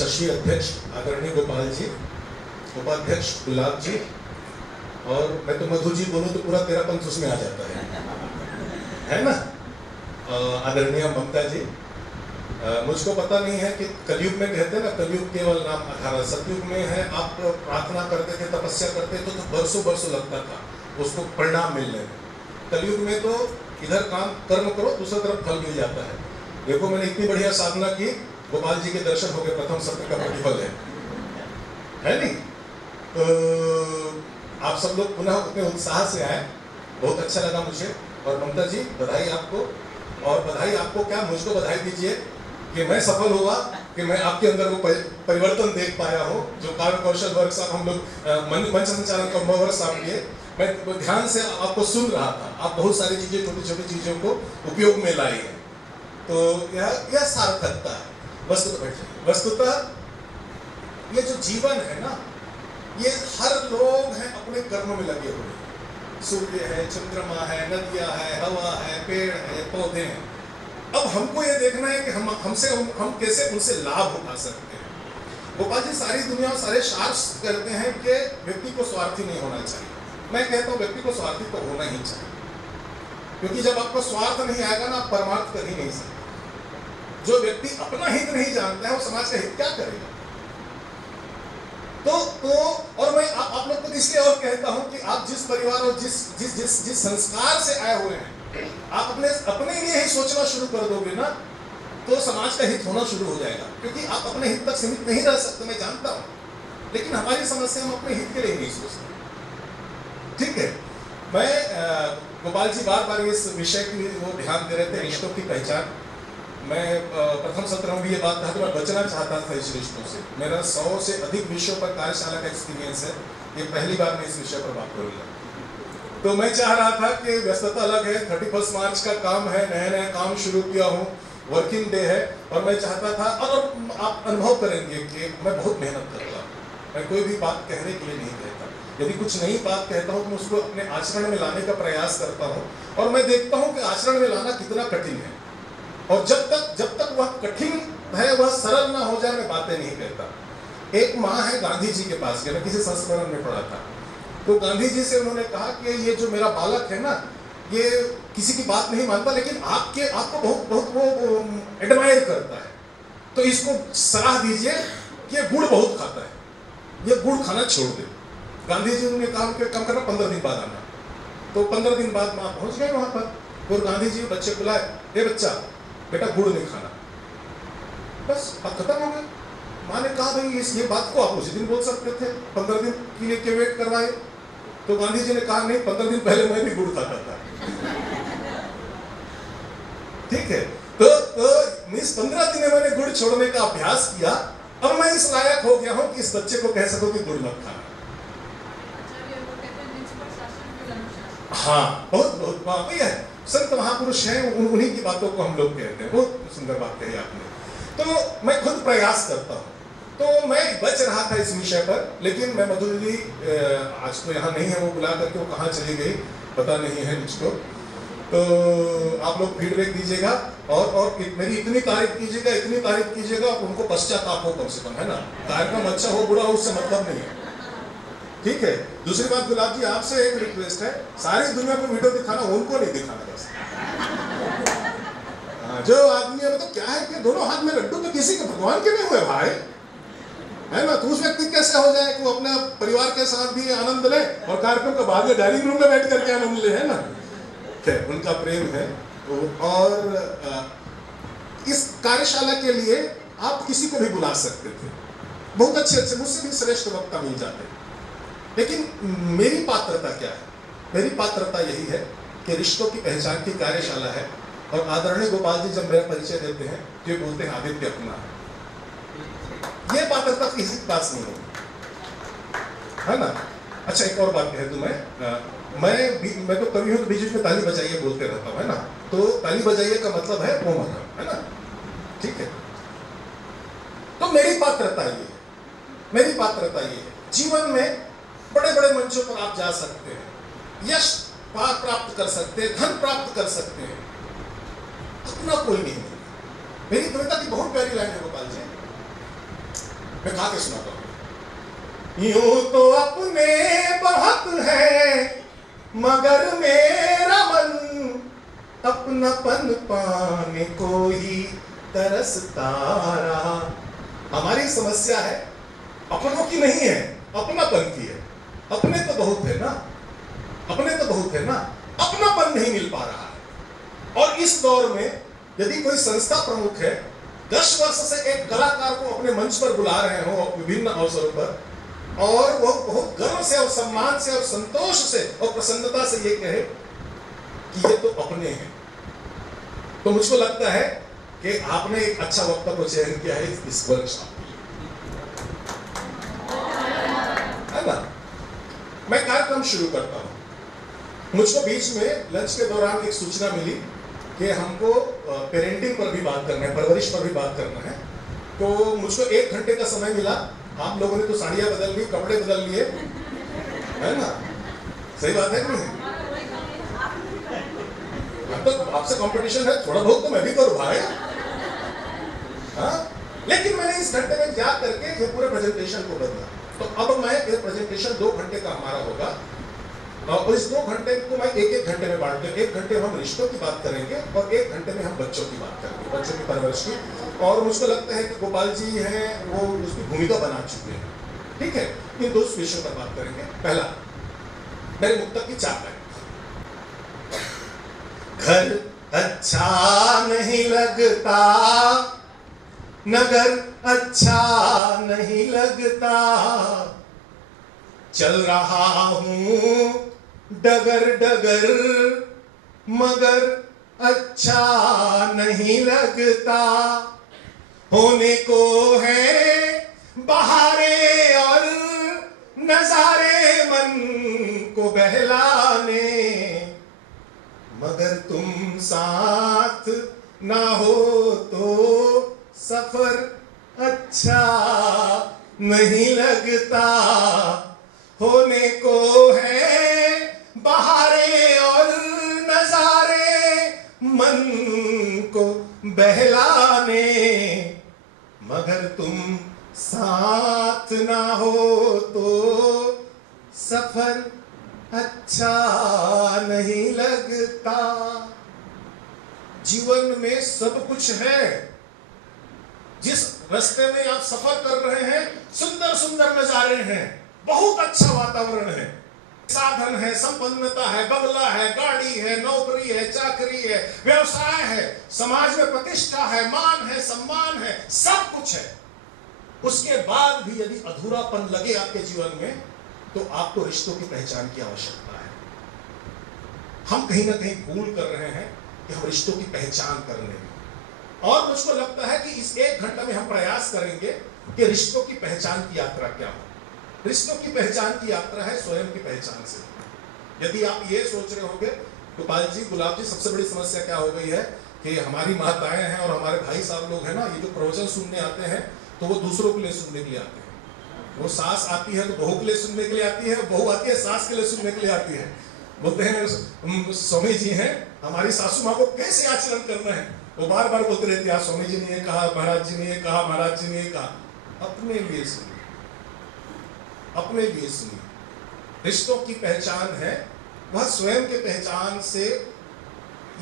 शशि अध्यक्ष आदरणीय गोपाल जी, उपाध्यक्ष गुलाब जी, और मैं तो मधु जी बोलूँ तो पूरा तेरा पंथ उसमें आ जाता है ना। आदरणीय ममता जी, मुझको पता नहीं है कि कलयुग में कहते हैं ना, कलयुग केवल नाम अठारह, सतयुग में है आप प्रार्थना करते थे, तपस्या करते थे तो बरसों बरसों लगता था उसको परिणाम मिलने में। कलयुग में तो इधर काम कर्म करो, दूसरी तरफ फल मिल जाता है। देखो मैंने इतनी बढ़िया साधना की, गोपाल जी के दर्शन हो गए, प्रथम सत्र का प्रतिफल है नहीं? तो आप सब लोग पुनः उतने उत्साह से आए, बहुत अच्छा लगा मुझे। और ममता जी बधाई आपको, और बधाई आपको क्या, मुझको बधाई दीजिए कि मैं सफल हुआ, कि मैं आपके अंदर वो परिवर्तन देख पाया हूँ। जो कार्य कौशल वर्कशॉप हम लोग मंच संचालन का वर्कशॉप किए, मैं ध्यान से आपको सुन रहा था, आप बहुत सारी चीजें, छोटी छोटी चीजों को उपयोग में लाई है। तो यह सार्थकता है। वस्तुतः ये जो जीवन है ना, ये हर लोग हैं अपने कर्म में लगे हुए। सूर्य है, चंद्रमा है, नदियां है, हवा है, पेड़ है, पौधे हैं। अब हमको ये देखना है कि हम कैसे उनसे लाभ उठा सकते हैं। गोपाल जी सारी दुनिया, सारे शास्त्र कहते हैं कि व्यक्ति को स्वार्थी नहीं होना चाहिए। मैं कहता हूँ व्यक्ति को स्वार्थी तो होना ही चाहिए, क्योंकि जब आपको स्वार्थ नहीं आएगा ना, आप परमार्थ कर ही नहीं सकते। जो व्यक्ति अपना हित नहीं जानता है वो समाज का हित क्या करेगा? तो और मैं आप लोग को इसलिए और कहता हूं कि आप जिस परिवार और जिस संस्कार से आए हुए हैं, आप अपने लिए ही सोचना शुरू कर दोगे ना, तो समाज का हित होना शुरू हो जाएगा। क्योंकि आप अपने हित तक सीमित नहीं रह सकते, मैं जानता हूं, लेकिन हमारी समस्या हम अपने हित के लिए नहीं सोचते। ठीक है, मैं गोपाल जी बार बार इस विषय की वो ध्यान दे रहे थे, रिश्तों की पहचान। मैं प्रथम सत्र में भी ये बात था कि मैं बचना चाहता था इस रिश्तों से। मेरा 100 से अधिक विषयों पर कार्यशाला का एक्सपीरियंस है, ये पहली बार मैं इस विषय पर बात करूंगा। तो मैं चाह रहा था कि व्यस्तता अलग है, 31 मार्च का काम है, नया काम शुरू किया हूँ, वर्किंग डे है, और मैं चाहता था, और आप अनुभव करेंगे कि मैं बहुत मेहनत करता हूँ। मैं कोई भी बात कहने के लिए नहीं कहता, यदि कुछ नई बात कहता हूँ तो मैं उसको अपने आचरण में लाने का प्रयास करता हूँ, और मैं देखता हूँ कि आचरण में लाना कितना कठिन है। और जब तक वह कठिन है, वह सरल ना हो जाए, मैं बातें नहीं कहता। एक माँ है, गांधी जी के पास गया, मैं किसी संस्मरण में पढ़ा था, तो गांधी जी से उन्होंने कहा कि ये जो मेरा बालक है ना, ये किसी की बात नहीं मानता, लेकिन आपको बहुत वो एडमायर करता है, तो इसको सलाह दीजिए कि ये गुड़ बहुत खाता है, ये गुड़ खाना छोड़ दे। गांधी जी ने कहा कि कम करना 15 दिन बाद आना। तो 15 दिन बाद माँ पहुंच गए वहां पर, और गांधी जी बच्चे बुलाए, ये बच्चा बेटा गुड़ नहीं खाना। बस बात खत्म हो गई। माँ ने कहा भाई ये बात को आप उसी दिन बोल सकते थे, 15 दिन के लिए क्यों वेट करवाए? तो गांधी जी ने कहा नहीं, 15 दिन पहले मैं भी गुड़ खाता था। ठीक है, तो इस 15 दिन में मैंने गुड़ छोड़ने का अभ्यास किया। अब मैं इस लायक हो गया हूं कि इस बच्चे को कह सकूं कि गुड़ मत खाना। हाँ, बहुत वही है, संत महापुरुष हैं, उन्हीं की बातों को हम लोग कहते हैं। बहुत सुंदर बात कही आपने। तो मैं खुद प्रयास करता हूँ, तो मैं बच रहा था इस विषय पर, लेकिन मैं मधुर जी आज तो यहाँ नहीं है, वो बुला करके वो कहाँ चली गई पता नहीं है मुझको। तो आप लोग फीडबैक दीजिएगा, और मेरी इतनी तारीफ कीजिएगा, उनको पश्चाताप हो कम से कम, है ना। कार्यक्रम अच्छा हो बुरा हो उससे मतलब नहीं है, ठीक है। दूसरी बात गुलाब जी, आपसे एक रिक्वेस्ट है, सारी दुनिया को वीडियो दिखाना, उनको नहीं दिखाना बस। जो आदमी है, मतलब क्या है कि दोनों हाथ में लड्डू तो किसी के भगवान के नहीं हुए भाई, है ना। तो उस व्यक्ति कैसे हो जाए कि वो अपने परिवार के साथ भी आनंद ले और कार्यक्रम के बाद में डाइनिंग रूम में बैठ करके आनंद ले, है ना। उनका प्रेम है। और इस कार्यशाला के लिए आप किसी को भी बुला सकते थे, बहुत अच्छे मुझसे भी श्रेष्ठ वक्ता मिल जाते। लेकिन मेरी पात्रता क्या है? मेरी पात्रता यही है कि रिश्तों की पहचान की कार्यशाला है, और आदरणीय गोपाल जी जब मेरा परिचय देते हैं तो ये बोलते हैं आदित्य अपना है। ये पात्रता किसी के पास नहीं होगी, है ना। अच्छा, एक और बात कह दूं, मैं तो कभी हूं तो बीच में ताली बजाइए बोलते रहता हूं, है ना। तो ताली बजाइए का मतलब है वो मतलब, है ना, ठीक है। तो मेरी पात्रता ये है, जीवन में बड़े बड़े मंचों पर आप जा सकते हैं, यश प्राप्त कर सकते हैं, धन प्राप्त कर सकते हैं, अपना कोई नहीं है। मेरी कविता की बहुत प्यारी लाइन है गोपाल जी, मैं खा के सुनाता हूं। यूं तो अपने बहुत है मगर मेरा मन अपनापन पाने को ही तरसता रहा। हमारी समस्या है अपनों की नहीं है, अपनापन की है। अपने तो बहुत है ना, अपने तो बहुत है ना, अपनापन नहीं मिल पा रहा है। और इस दौर में यदि कोई संस्था प्रमुख है 10 वर्ष से एक कलाकार को अपने मंच पर बुला रहे हो विभिन्न अवसरों पर, और वो बहुत गर्व से और सम्मान से और संतोष से और प्रसन्नता से ये कहे कि ये तो अपने हैं, तो मुझको लगता है कि आपने एक अच्छा वक्ता को चयन किया है इस वर्कशॉप है ना। मैं कार्यक्रम शुरू करता हूं। मुझको बीच में लंच के दौरान एक सूचना मिली कि हमको पेरेंटिंग पर भी बात करना है, परवरिश पर भी बात करना है। तो मुझको 1 घंटे का समय मिला। आप लोगों ने तो साड़ियां बदल ली, कपड़े बदल लिए, है ना, सही बात है कि नहीं? तो आपसे कंपटीशन है, थोड़ा बहुत तो मैं भी करूं भाई। हाँ, लेकिन मैंने इस घंटे में जा करके ये पूरे प्रेजेंटेशन को बदला। तो अब मैं ये प्रेजेंटेशन 2 घंटे का हमारा होगा, और इस 2 घंटे को मैं 1-1 घंटे में बांट के 1 घंटे हम रिश्तों की बात करेंगे और 1 घंटे में हम बच्चों की बात करेंगे, बच्चों की परवरिश की। और मुझको लगता है कि गोपाल जी हैं, वो उसकी भूमिका बना चुके हैं, ठीक है। इन 2 विषयों पर बात करेंगे। पहला, मेरे मुक्तक की चाप है। घर अच्छा नहीं लगता, नगर अच्छा नहीं लगता, चल रहा हूं डगर डगर मगर अच्छा नहीं लगता। होने को है बहारे और नजारे मन को बहलाने, मगर तुम साथ ना हो तो सफर अच्छा नहीं लगता। होने को है बहारे और नजारे मन को बहलाने, मगर तुम साथ ना हो तो सफर अच्छा नहीं लगता। जीवन में सब कुछ है। जिस रास्ते में आप सफर कर रहे हैं, सुंदर सुंदर नजारे हैं, बहुत अच्छा वातावरण है, साधन है, संपन्नता है, बंगला है, गाड़ी है, नौकरी है, चाकरी है, व्यवसाय है, समाज में प्रतिष्ठा है, मान है, सम्मान है, सब कुछ है। उसके बाद भी यदि अधूरापन लगे आपके जीवन में, तो आपको रिश्तों की पहचान की आवश्यकता है। हम कहीं ना कहीं भूल कर रहे हैं कि हम रिश्तों की पहचान करने में, और मुझको लगता है कि इस 1 घंटा में हम प्रयास करेंगे कि रिश्तों की पहचान की यात्रा क्या हो। रिश्तों की पहचान की यात्रा है स्वयं की पहचान से। यदि आप ये सोच रहे होंगे गोपाल जी, गुलाब जी, सबसे बड़ी समस्या क्या हो गई है कि हमारी माताएं हैं और हमारे भाई साहब लोग हैं ना, ये जो प्रवचन सुनने आते हैं तो वो दूसरों के लिए सुनने के लिए आते हैं। वो सास आती है तो बहू के लिए सुनने के लिए आती है, बहू आती है सास के लिए सुनने के लिए आती है। बोलते हैं स्वामी जी हैं, हमारी सासू माँ को कैसे आचरण करना है, वो बार बार बोलते रहते हैं स्वामी जी ने ये कहा, महाराज जी ने ये कहा, महाराज जी ने ये कहा। अपने लिए सुनिए, अपने लिए सुनिए। रिश्तों की पहचान है, वह स्वयं के पहचान से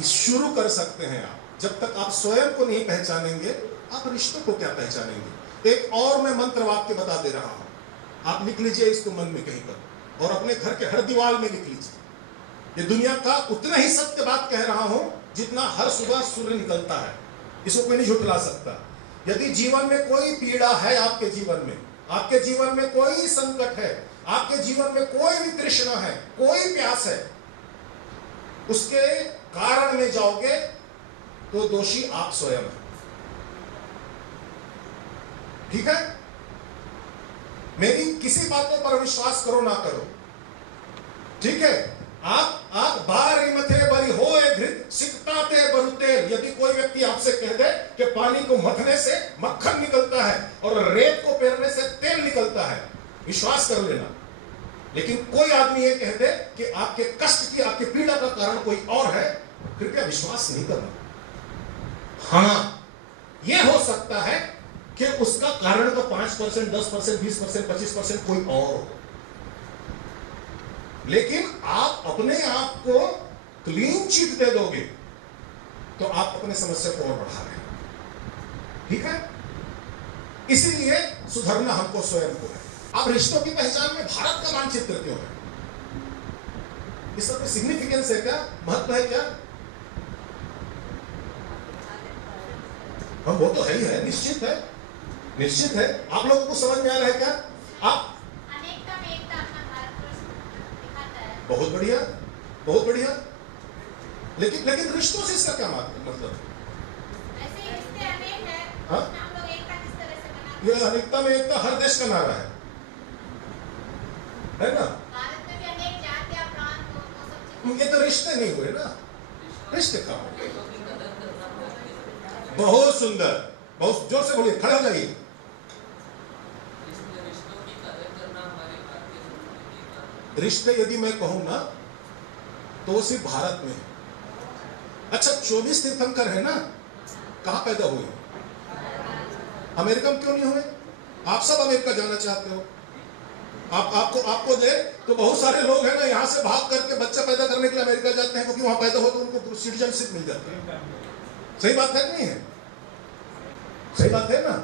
शुरू कर सकते हैं आप। जब तक आप स्वयं को नहीं पहचानेंगे, आप रिश्तों को क्या पहचानेंगे। एक और मैं मंत्र वाक्य बता दे रहा हूं, आप लिख लीजिए इसको मन में कहीं पर, और अपने घर के हर दीवार में लिख लीजिए। ये दुनिया का उतना ही सत्य बात कह रहा हूं जितना हर सुबह सूर्य निकलता है, इसको कोई नहीं झुठला सकता। यदि जीवन में कोई पीड़ा है, आपके जीवन में, आपके जीवन में कोई संकट है, आपके जीवन में कोई भी तृष्णा है, कोई प्यास है, उसके कारण में जाओगे तो दोषी आप स्वयं हैं। ठीक है? मेरी किसी बातों पर विश्वास करो ना करो, ठीक है? आप बारी मथे बरी होए धृत सिकताते बरुतेल। यदि कोई व्यक्ति आपसे कह दे कि पानी को मथने से मक्खन निकलता है और रेत को पेरने से तेल निकलता है, विश्वास कर लेना। लेकिन कोई आदमी ये कह दे कि आपके कष्ट की, आपकी पीड़ा का कारण कोई और है, कृपया विश्वास नहीं करना। हाँ, यह हो सकता है कि उसका कारण का 5%, 10%, 20%, 25% कोई और हो। लेकिन आप अपने आप को क्लीन चिट दे दोगे तो आप अपने समस्या को और बढ़ा रहे हैं। ठीक है, इसीलिए सुधरना हमको स्वयं को है। अब रिश्तों की पहचान में भारत का मानचित्र क्यों है? इसका कोई सिग्निफिकेंस है क्या? महत्व है क्या? हम वो तो है ही है, निश्चित है, निश्चित है। आप लोगों को समझ में आ रहा है क्या? आप अनेकता में एकता अपना भारतवर्ष दिखाता है। बहुत बढ़िया, बहुत बढ़िया। लेकिन रिश्तों से इसका क्या मतलब? ऐसे ही रिश्ते अनेक है, हाँ? उसमें हम लोग एकता किस तरह से बनाते ये अनेकता में एकता हर देश का नारा है ना? भारत में भी अनेक जातियां, प्रांत, वो सब चीजें। ये तो रिश्ते नहीं हुए ना, रिश्ते कहाँ हुए? बहुत सुंदर, बहुत जोर से बोलिए, खड़े हो जाइए। रिश्ते यदि मैं कहूं ना तो वो सिर्फ भारत में है। अच्छा, 24 तीर्थंकर है ना, कहां पैदा हुए? अमेरिका में क्यों नहीं हुए? आप सब अमेरिका जाना चाहते हो। आपको दे तो बहुत सारे लोग हैं ना, यहाँ से भाग करके बच्चा पैदा करने के लिए अमेरिका जाते हैं, क्योंकि वहां पैदा हो तो उनको सिटीजनशिप मिल जाती है। सही बात है नहीं है? सही बात है ना?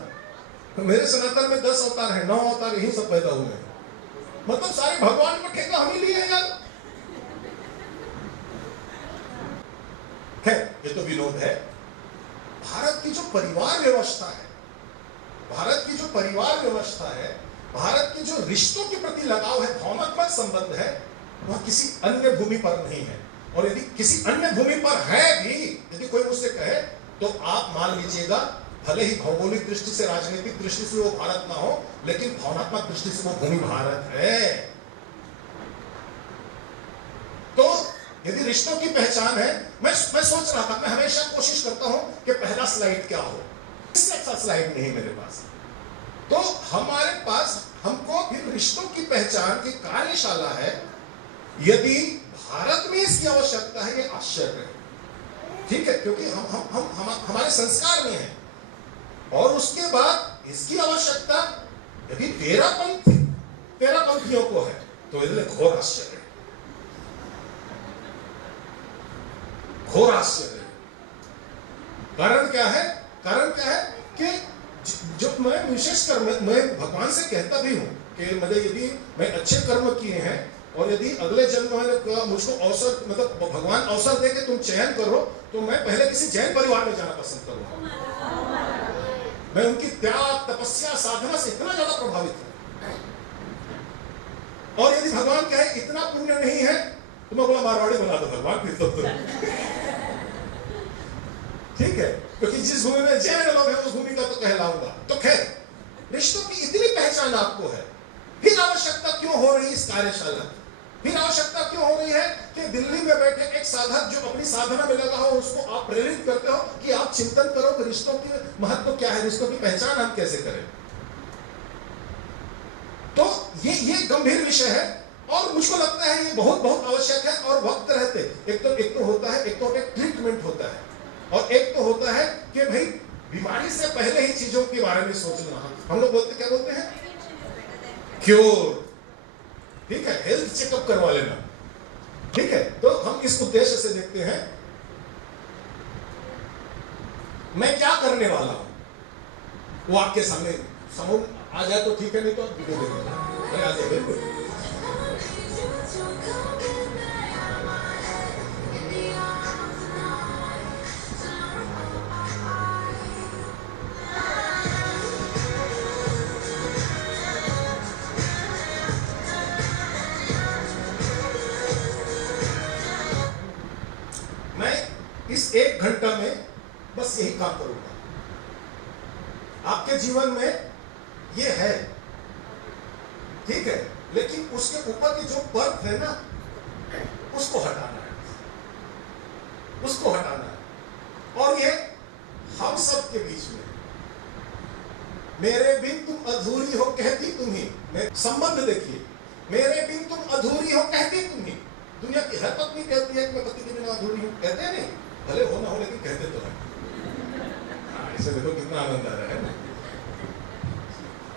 मेरे सनातन में 10 अवतार हैं, 9 अवतार यही सब पैदा हुए हैं। मतलब सारे भगवान को ठेका हम ही लिए हैं यार। है, ये तो विनोद है। भारत की जो परिवार व्यवस्था है, भारत की जो परिवार व्यवस्था है, भारत की जो रिश्तों के प्रति लगाव है, भावनात्मक संबंध है, वह किसी अन्य भूमि पर नहीं है। और यदि किसी अन्य भूमि पर है भी, यदि कोई मुझसे कहे तो आप मान लीजिएगा, भले ही भौगोलिक दृष्टि से, राजनीतिक दृष्टि से वो भारत ना हो, लेकिन भावनात्मक दृष्टि से वो भूमि भारत है। तो यदि रिश्तों की पहचान है, मैं सोच रहा था, मैं हमेशा कोशिश करता हूं कि पहला स्लाइड क्या हो, इससे अच्छा स्लाइड नहीं मेरे पास। तो हमारे पास हमको फिर रिश्तों की पहचान की कार्यशाला है। यदि भारत में इसकी आवश्यकता है, ये आश्चर्य है। ठीक है, क्योंकि हम हमारे संस्कार में है। और उसके बाद इसकी आवश्यकता यदि 13 पंथियों को है तो इसलिए घोर आश्चर्य, घोर आश्चर्य। कारण क्या है? कारण क्या है कि जो मैं विशेषकर मैं भगवान से कहता भी हूं कि मुझे यदि मैं अच्छे कर्म किए हैं और यदि अगले जन्म में मुझको अवसर, मतलब भगवान अवसर दे के तुम चयन करो, तो मैं पहले किसी जैन परिवार में जाना पसंद करूंगा। मैं उनकी त्याग, तपस्या, साधना से इतना ज्यादा प्रभावित हूं। और यदि भगवान कहे इतना पुण्य नहीं है तो मैं बोला मारवाड़ी बना दो भगवान, फिर तो ठीक है, क्योंकि जिस भूमि में जैन लोग हैं उस भूमि का तो कहलाऊंगा। तो खैर, रिश्तों की इतनी पहचान आपको है, फिर आवश्यकता क्यों हो रही इस कार्यशाला? फिर आवश्यकता क्यों हो रही है कि दिल्ली में बैठे एक साधक जो अपनी साधना में लगा हो, उसको आप प्रेरित करते हो कि आप चिंतन करो कि रिश्तों की महत्व क्या है, रिश्तों की पहचान हम कैसे करें। तो ये गंभीर विषय है और मुझको लगता है ये बहुत आवश्यक है। और वक्त रहते एक तो होता है, एक तो एक ट्रीटमेंट होता है, और एक तो होता है कि भाई बीमारी से पहले ही चीजों के बारे में सोचना। हम लोग क्या बोलते हैं? क्योर। ठीक है, हेल्थ चेकअप करवा लेना। ठीक है, तो हम इस उद्देश्य से देखते हैं मैं क्या करने वाला हूं, वो आपके सामने समूह आ जाए तो ठीक है, नहीं तो आ जाए। बिल्कुल इस 1 घंटा में बस यही काम करूंगा। आपके जीवन में ये है, ठीक है, लेकिन उसके ऊपर की जो परत है ना, उसको हटाना है, उसको हटाना है। और ये हम सब के बीच में, मेरे बिन तुम अधूरी हो कहती तुम ही। संबंध देखिए, मेरे बिन तुम अधूरी हो कहती तुम ही। दुनिया की हर पत्नी कहती है कि मैं पति के बिना अधूरी हूं, कहते हैं नहीं, भले हो ना हो लेकिन कहते तो है। इसे देखो कितना आनंद आ रहा है ना।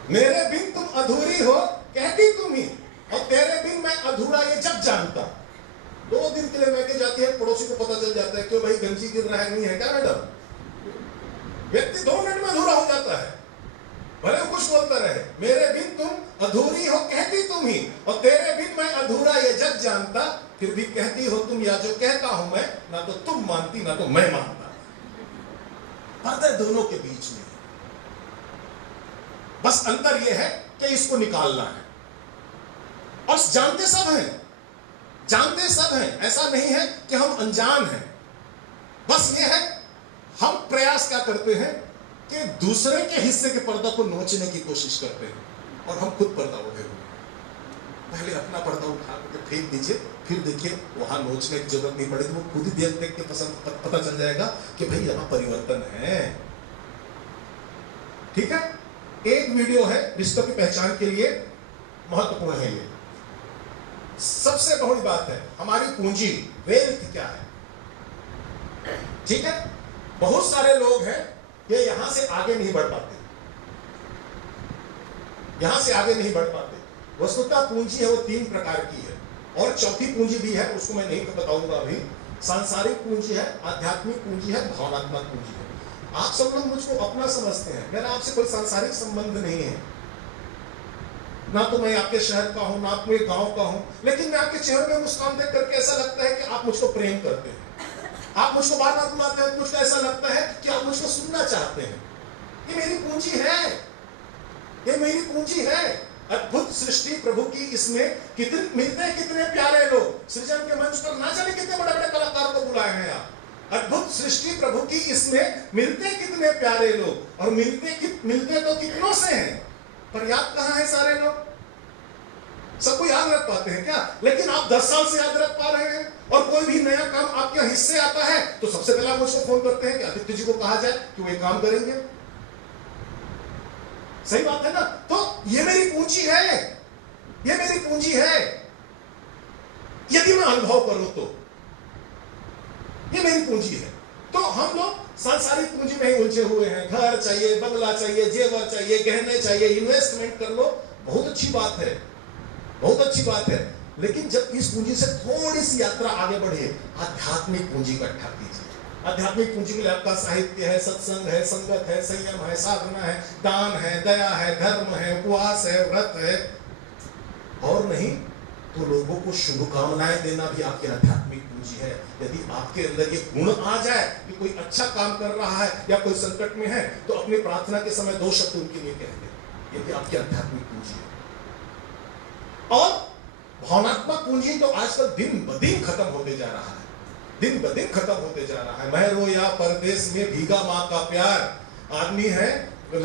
मेरे बिन तुम अधूरी हो कहती तुम ही, और तेरे बिन मैं अधूरा ये जब जानता। 2 दिन के लिए मैके जाती है, पड़ोसी को पता चल जाता है क्यों भाई गंजी गिर रहा है, नहीं है क्या मैडम? व्यक्ति 2 मिनट में अधूरा हो जाता है, भले वो कुछ बोलता रहे। मेरे बिन तुम अधूरी हो कहती तुम ही, और तेरे बिन मैं अधूरा ये जग जानता। फिर भी कहती हो तुम, या जो कहता हूं मैं, ना तो तुम मानती ना तो मैं मानता। पर्दा दोनों के बीच में, बस अंतर यह है कि इसको निकालना है। और जानते सब हैं, जानते सब हैं, ऐसा नहीं है कि हम अनजान हैं। बस यह है हम प्रयास क्या करते हैं कि दूसरे के हिस्से के पर्दा को नोचने की कोशिश करते हैं, और हम खुद पर्दा उठे हुए। पहले अपना पर्दा उठा के फेंक दीजिए, फिर देखिए वहां नोचने की जरूरत नहीं पड़ेगी, वो खुद ही देख के पता चल जाएगा कि भाई यहां परिवर्तन है। ठीक है, एक वीडियो है रिश्तों की पहचान के लिए महत्वपूर्ण है। ये सबसे बड़ी बात है, हमारी पूंजी वेल्थ क्या है। ठीक है, बहुत सारे लोग हैं ये यहां से आगे नहीं बढ़ पाते, यहां से आगे नहीं बढ़ पाते। वस्तुतः पूंजी है वो 3 प्रकार की है, और चौथी पूंजी भी है, उसको मैं नहीं बताऊंगा अभी। सांसारिक पूंजी है, आध्यात्मिक पूंजी है, भावनात्मक पूंजी है। आप सब लोग मुझको अपना समझते हैं, मेरा आपसे कोई सांसारिक संबंध नहीं है, ना तो मैं आपके शहर का हूं, ना आपके गांव का हूं, लेकिन मैं आपके चेहरे में मुस्कान देख करके ऐसा लगता है कि आप मुझको प्रेम करते हैं, आप मुझको बार बार बुलाते हैं, मुझको ऐसा लगता है कि आप मुझको सुनना चाहते हैं। ये मेरी पूंजी है, ये मेरी पूंजी है। अद्भुत सृष्टि प्रभु की, इसमें कितने मिलते हैं, कितने प्यारे लोग। सृजन के मंच पर ना जाने कितने बड़े बड़े कलाकार को बुलाए हैं आप। अद्भुत सृष्टि प्रभु की, इसमें मिलते कितने प्यारे लोग, और मिलते तो कितनों से हैं, पर याद कहां है सारे लोग? सबको याद रख पाते हैं क्या? लेकिन आप 10 साल से याद रख पा रहे हैं, और कोई भी नया काम आपके हिस्से आता है तो सबसे पहले आप मुझको फोन करते हैं कि आदित्य जी को कहा जाए कि वो ये काम करेंगे। सही बात है ना? तो ये मेरी पूंजी है, ये मेरी पूंजी है। यदि मैं अनुभव करूं तो ये मेरी पूंजी है। तो हम लोग सांसारिक पूंजी में ही उलझे हुए हैं। घर चाहिए, बंगला चाहिए, जेवर चाहिए, गहने चाहिए, इन्वेस्टमेंट कर लो, बहुत अच्छी बात है, बहुत अच्छी बात है। लेकिन जब इस पूंजी से थोड़ी सी यात्रा आगे बढ़े, आध्यात्मिक पूंजी इकट्ठा कीजिए। आध्यात्मिक पूंजी के लिए आपका साहित्य है, सत्संग है, संगत है, संयम है, साधना है, दान है, दया है, धर्म है, उपवास है, व्रत है, और नहीं तो लोगों को शुभकामनाएं देना भी आपकी आध्यात्मिक पूंजी है। यदि आपके अंदर ये गुण आ जाए कि कोई अच्छा काम कर रहा है या कोई संकट में है, तो अपनी प्रार्थना के समय 2 शब्द उनके लिए कह दें, ये भी आपकी आध्यात्मिक पूंजी है। और भावनात्मक पूंजी तो आजकल दिन ब दिन खत्म होते जा रहा है, दिन ब दिन खत्म होते जा रहा है। मैं रोया परदेश में भीगा माँ का प्यार। आदमी है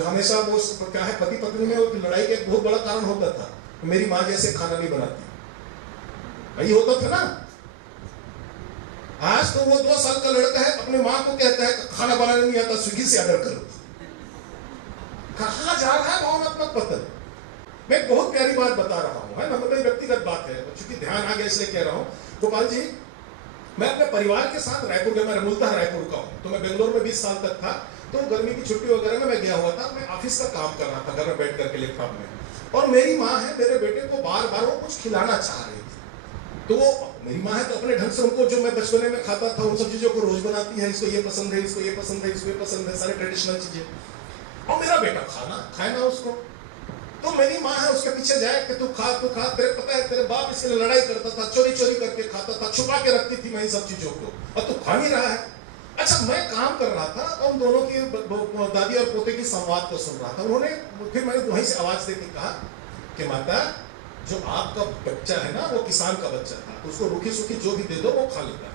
हमेशा वो क्या है, पति पत्नी में लड़ाई का एक बहुत बड़ा कारण होता था, मेरी माँ जैसे खाना नहीं बनाती, यही होता था ना। आज तो वो 2 साल का लड़का है, अपने माँ को कहता है खाना बनाने नहीं आता, स्विगी से ऑर्डर करो। कहां जा रहा है भावनात्मक पतन? मैं एक बहुत प्यारी बात बता रहा हूं, है ना, मेरी व्यक्तिगत बात है, चूंकि ध्यान आ गया इसलिए कह रहा हूं। गोपाल जी, मैं अपने परिवार के साथ रायपुर में, मैं मूलतः रायपुर का हूं, तो मैं बेंगलोर में 20 साल तक था। तो गर्मी की छुट्टी वगैरह में मैं गया हुआ था, मैं ऑफिस का काम कर रहा था घर में बैठ करके लैपटॉप में, और मेरी माँ है, मेरे बेटे को बार बार वो कुछ खिलाना चाह रही थी। तो वो मेरी माँ है तो अपने ढंग से उनको जो मैं बचपने में खाता था उन सब चीजों को रोज बनाती है, इसको ये पसंद है, इसको ये पसंद है, इसको ये पसंद है, सारे ट्रेडिशनल चीजें। और मेरा बेटा खाए ना उसको, तो मेरी माँ है उसके पीछे जाए कि तू खा, तेरे पता है तेरे बाप इसके लिए लड़ाई करता था, चोरी चोरी करके खाता था, छुपा के रखती थी मैं इन सब चीजों को, और तू खा नहीं रहा है। अच्छा, मैं काम कर रहा था और उन दोनों की दादी और पोते की संवाद को सुन रहा था। उन्होंने फिर मैंने वहीं से आवाज देके कहा कि माता, जो आपका बच्चा है ना वो किसान का बच्चा था, तो उसको रूखी सूखी जो भी दे दो वो खा लेता है।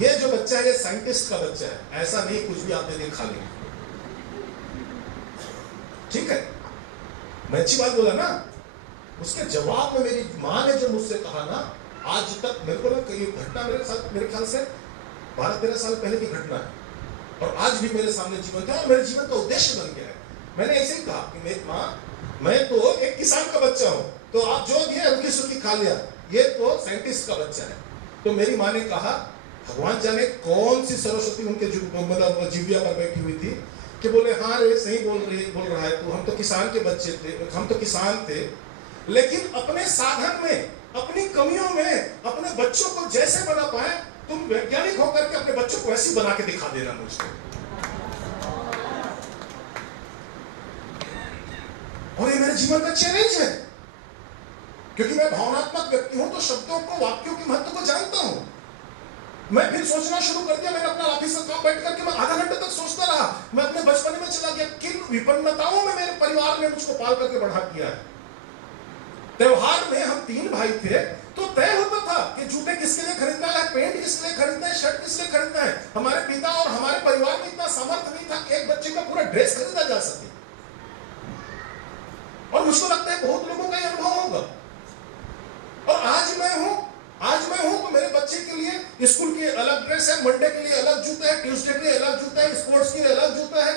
ये जो बच्चा है ये साइंटिस्ट का बच्चा है, ऐसा नहीं कुछ भी आप दे दे खा लेंगे। ठीक है, मैं अच्छी बात बोला ना। उसके जवाब में मेरी माँ ने जो मुझसे कहा ना, आज तक मेरे को ना ये घटना मेरे साथ, मेरे ख्याल से 12-13 साल पहले की घटना है, और आज भी मेरे सामने जीवन है और मेरे जीवन का उद्देश्य बन गया है। मैंने ऐसे ही कहा कि मेरी माँ, मैं तो एक किसान का बच्चा हूँ, तो आप जो दिया रुकी सुखी खा लिया, ये तो साइंटिस्ट का बच्चा है। तो मेरी माँ ने कहा, भगवान जाने कौन सी सरस्वती उनके मतलब जिव्या पर बैठी हुई थी, कि बोले हाँ रे सही बोल रहा है तू, हम तो किसान के बच्चे थे, हम तो किसान थे, लेकिन अपने साधन में, अपनी कमियों में अपने बच्चों को जैसे बना पाए, तुम वैज्ञानिक होकर के अपने बच्चों को ऐसी बना के दिखा देना मुझको। और ये मेरे जीवन का चैलेंज है, क्योंकि मैं भावनात्मक व्यक्ति हूं, तो शब्दों को, वाक्यों के महत्व को जानता हूं। मैं फिर सोचना शुरू कर दिया, मैंने अपना ऑफिस का काम बैठ करके मैं आधा घंटे तक सोचता रहा। मैं अपने बचपन में चला गया, किन विपन्नताओं में मेरे परिवार ने मुझको पाल करके बढ़ा किया है। त्योहार में हम 3 भाई थे, तो तय होता था कि जूते किसके लिए खरीदना है, पेंट किसके लिए खरीदना है, शर्ट किसके लिए खरीदना है। हमारे पिता और हमारे परिवार में इतना सामर्थ्य नहीं था कि एक बच्चे का पूरा ड्रेस खरीदा जा सके। और मुझको लगता है बहुत लोगों का यह अनुभव होगा। और आज मैं हूं तो मेरे बच्चे के लिए स्कूल की अलग ड्रेस है, मंडे के लिए अलग जूता है, ट्यूसडे के लिए अलग जूता है, स्पोर्ट्स के लिए अलग जूता है।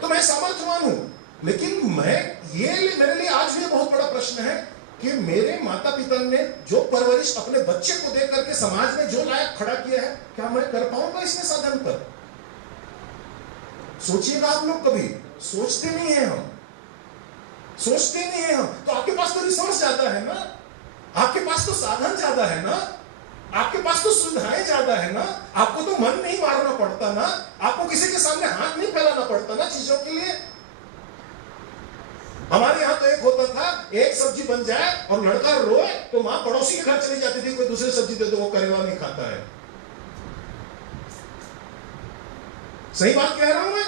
तो मैं सामर्थ्यवान हूं, लेकिन मेरे लिए आज भी बहुत बड़ा प्रश्न है कि मेरे माता पिता ने जो परवरिश अपने बच्चे को दे करके समाज में जो लायक खड़ा किया है, क्या मैं कर पाऊंगा इसमें साधन पर? सोचिएगा आप लोग, कभी सोचते नहीं है हम, सोचते नहीं है हम। तो आपके पास तो रिसोर्स ज्यादा है ना, आपके पास तो साधन ज्यादा है ना, आपके पास तो सुविधाएं ज्यादा है ना, आपको तो मन नहीं मारना पड़ता ना, आपको किसी के सामने हाथ नहीं फैलाना पड़ता ना चीजों के लिए। हमारे यहां तो एक होता था, एक सब्जी बन जाए और लड़का रोए तो मां पड़ोसी के घर चली जाती थी, कोई दूसरी सब्जी दे दो, वो करेला नहीं खाता है। सही बात कह रहा हूं मैं?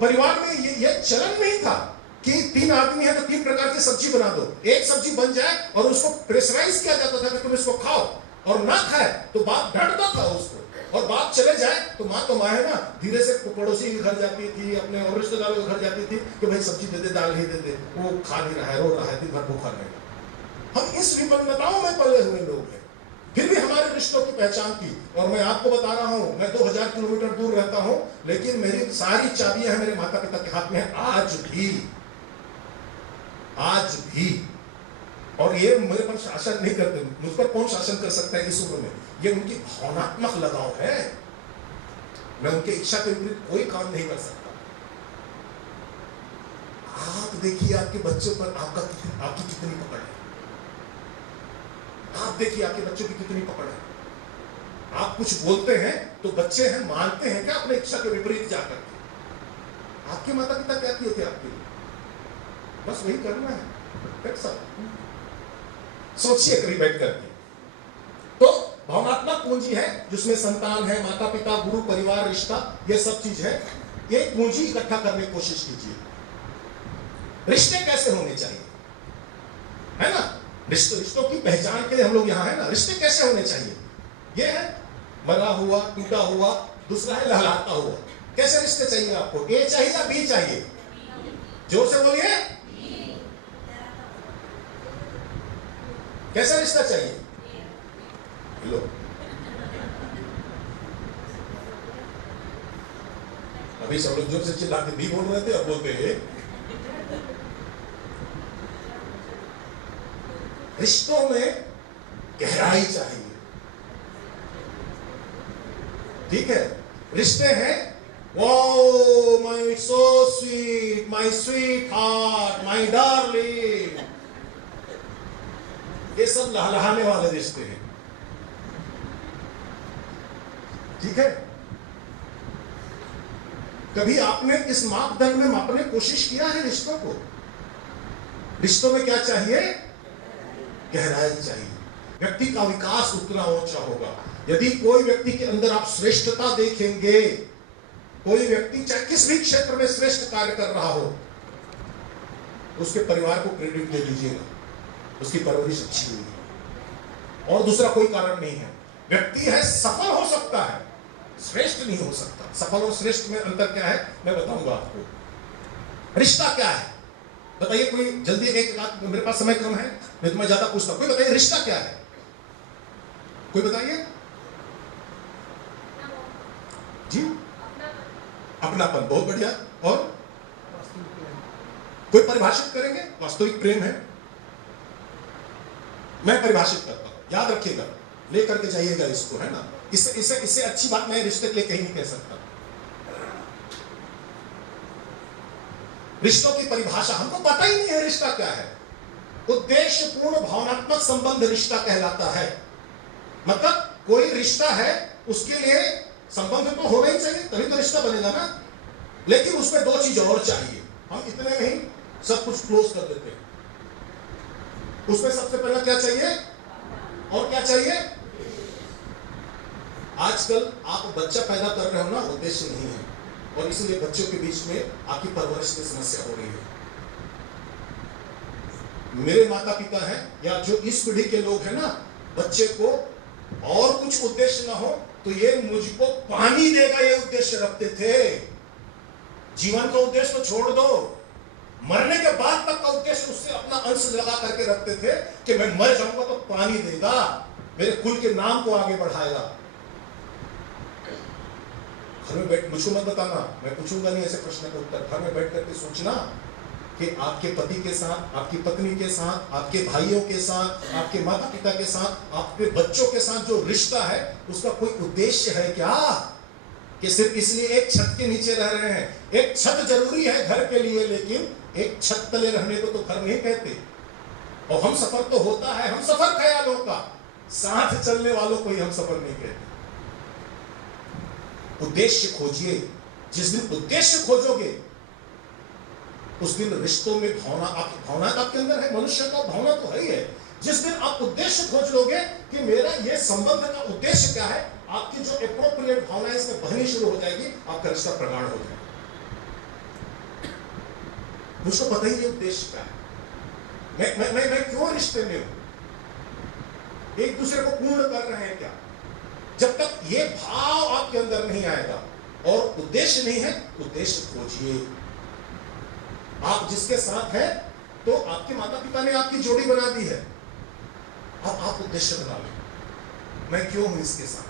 परिवार में ये चलन नहीं था कि 3 आदमी है तो 3 प्रकार की सब्जी बना दो। एक सब्जी बन जाए और उसको प्रेशराइज किया जाता था कि तुम इसको खाओ, और ना खाए तो बाप डांटता था उसको, और बाप चले जाए तो माँ है ना, धीरे से पड़ोसी के घर जाती थी, अपने और रिश्तेदारों के घर जाती थी कि भाई सब्जी दे दे, दाल ही दे दे, वो खा नहीं रहा है, रो रहा है, दिन भर भूखा रहेगा। हम इस विपन्नताओं में पले हुए लोग हैं, फिर भी हमारे रिश्तों की पहचान की। और मैं आपको बता रहा हूं, मैं 2000 किलोमीटर दूर रहता हूं, लेकिन मेरी सारी चाबियां हैं मेरे माता पिता के हाथ में है, आज भी। और ये मेरे पर शासन नहीं करते, मुझ पर कौन शासन कर सकता है इस उम्र में? ये उनकी भावनात्मक लगाव है, मैं उनके इच्छा के विपरीत कोई काम नहीं कर सकता। आप देखिए आपके बच्चों पर आपकी कितनी पकड़ है, आप देखिए आपके बच्चों की कितनी पकड़ है। आप कुछ बोलते हैं तो बच्चे हैं, मानते हैं क्या अपने इच्छा के विपरीत जाकर के? आपके माता पिता क्या किए थे आपके लिए? बस वही करना है, सोचिए करीब बैठ करके। तो भावनात्मक पूंजी है जिसमें संतान है, माता पिता, गुरु, परिवार, रिश्ता, ये सब चीज है। ये पूंजी इकट्ठा करने की कोशिश कीजिए। रिश्ते कैसे होने चाहिए, है ना? रिश्तों की पहचान के लिए हम लोग यहां है ना। रिश्ते कैसे होने चाहिए? ये है मरा हुआ, टूटा हुआ, दूसरा है लहलाता हुआ। कैसे रिश्ते चाहिए आपको? ए चाहिए या बी चाहिए? जोर से बोलिए, कैसा रिश्ता चाहिए? लो, अभी सब लोग जोर से चिल्लाते भी बोल रहे थे, अब बोलते हैं। रिश्तों में गहराई चाहिए, ठीक है? रिश्ते हैं, wow my so sweet, my sweet heart, my darling, ये सब लहलहाने वाले रिश्ते हैं, ठीक है? कभी आपने इस मापदंड में मापने की कोशिश किया है रिश्तों को? रिश्तों में क्या चाहिए? गहराई चाहिए। व्यक्ति का विकास उतना ऊंचा होगा यदि कोई व्यक्ति के अंदर आप श्रेष्ठता देखेंगे। कोई व्यक्ति चाहे किस भी क्षेत्र में श्रेष्ठ कार्य कर रहा हो, उसके परिवार को क्रेडिट दे दीजिएगा, उसकी परवरिश अच्छी हुई है, और दूसरा कोई कारण नहीं है। व्यक्ति है, सफल हो सकता है, श्रेष्ठ नहीं हो सकता। सफल और श्रेष्ठ में अंतर क्या है मैं बताऊंगा आपको। रिश्ता क्या है बताइए? कोई जल्दी एक, मेरे पास समय कम है, मैं तुम्हें ज्यादा पूछता हूं, कोई बताइए रिश्ता क्या है? कोई बताइए जी। अपनापन, बहुत बढ़िया। और कोई परिभाषित करेंगे? वास्तविक प्रेम है। मैं परिभाषित करता हूं, याद रखिएगा, लेकर के जाइएगा इसको, है ना? इससे अच्छी बात मैं रिश्ते के लिए कहीं नहीं कह सकता। रिश्तों की परिभाषा हमको पता ही नहीं है रिश्ता क्या है। उद्देश्यपूर्ण भावनात्मक संबंध रिश्ता कहलाता है। मतलब कोई रिश्ता है, उसके लिए संबंध तो होना ही चाहिए, तभी तो रिश्ता बनेगा ना। लेकिन उसमें दो चीज और चाहिए। हम इतने में ही सब कुछ क्लोज कर देते हैं। उसमें सबसे पहला क्या चाहिए और क्या चाहिए? आजकल आप बच्चा पैदा कर रहे हो ना, उद्देश्य नहीं है, और इसलिए बच्चों के बीच में आपकी परवरिश की समस्या हो रही है। मेरे माता पिता हैं या जो इस पीढ़ी के लोग हैं ना, बच्चे को और कुछ उद्देश्य ना हो तो ये मुझको पानी देगा, ये उद्देश्य रखते थे। जीवन का उद्देश्य तो छोड़ दो, मरने के बाद तक का उद्देश्य उससे अपना अंश लगा करके रखते थे कि मैं मर जाऊंगा तो पानी देगा, मेरे कुल के नाम को आगे बढ़ाएगा। घर में बैठ, मुझको मत बताना, मैं पूछूंगा नहीं ऐसे प्रश्न का उत्तर। घर में बैठ करके सोचना कि आपके पति के साथ, आपकी पत्नी के साथ, आपके भाइयों के साथ, आपके माता पिता के साथ, आपके बच्चों के साथ जो रिश्ता है उसका कोई उद्देश्य है क्या? कि सिर्फ इसलिए एक छत के नीचे रह रहे हैं। एक छत जरूरी है घर के लिए, लेकिन एक छत तले रहने को तो घर नहीं कहते। और हम सफर तो होता है, हम सफर ख्यालों का, साथ चलने वालों को ही हम सफर नहीं कहते। उद्देश्य खोजिए। जिस दिन उद्देश्य खोजोगे उस दिन रिश्तों में भावना, आपकी भावना आपके अंदर है, मनुष्य का भावना तो है ही है। जिस दिन आप उद्देश्य खोज लोगे कि मेरा ये संबंध का उद्देश्य क्या है, आपकी जो एप्रोप्रिएट भावना है इसमें बहनी शुरू हो जाएगी, आपका रिश्ता प्रगाढ़ हो जाएगा। मुझको पता ही नहीं उद्देश्य क्या है, मैं क्यों रिश्ते में हूं, एक दूसरे को पूर्ण कर रहे हैं क्या? जब तक ये भाव आपके अंदर नहीं आएगा और उद्देश्य नहीं है, उद्देश्य खोजिए। आप जिसके साथ हैं तो आपके माता पिता ने आपकी जोड़ी बना दी है, अब आप उद्देश्य बना लें, मैं क्यों हूं इसके साथ।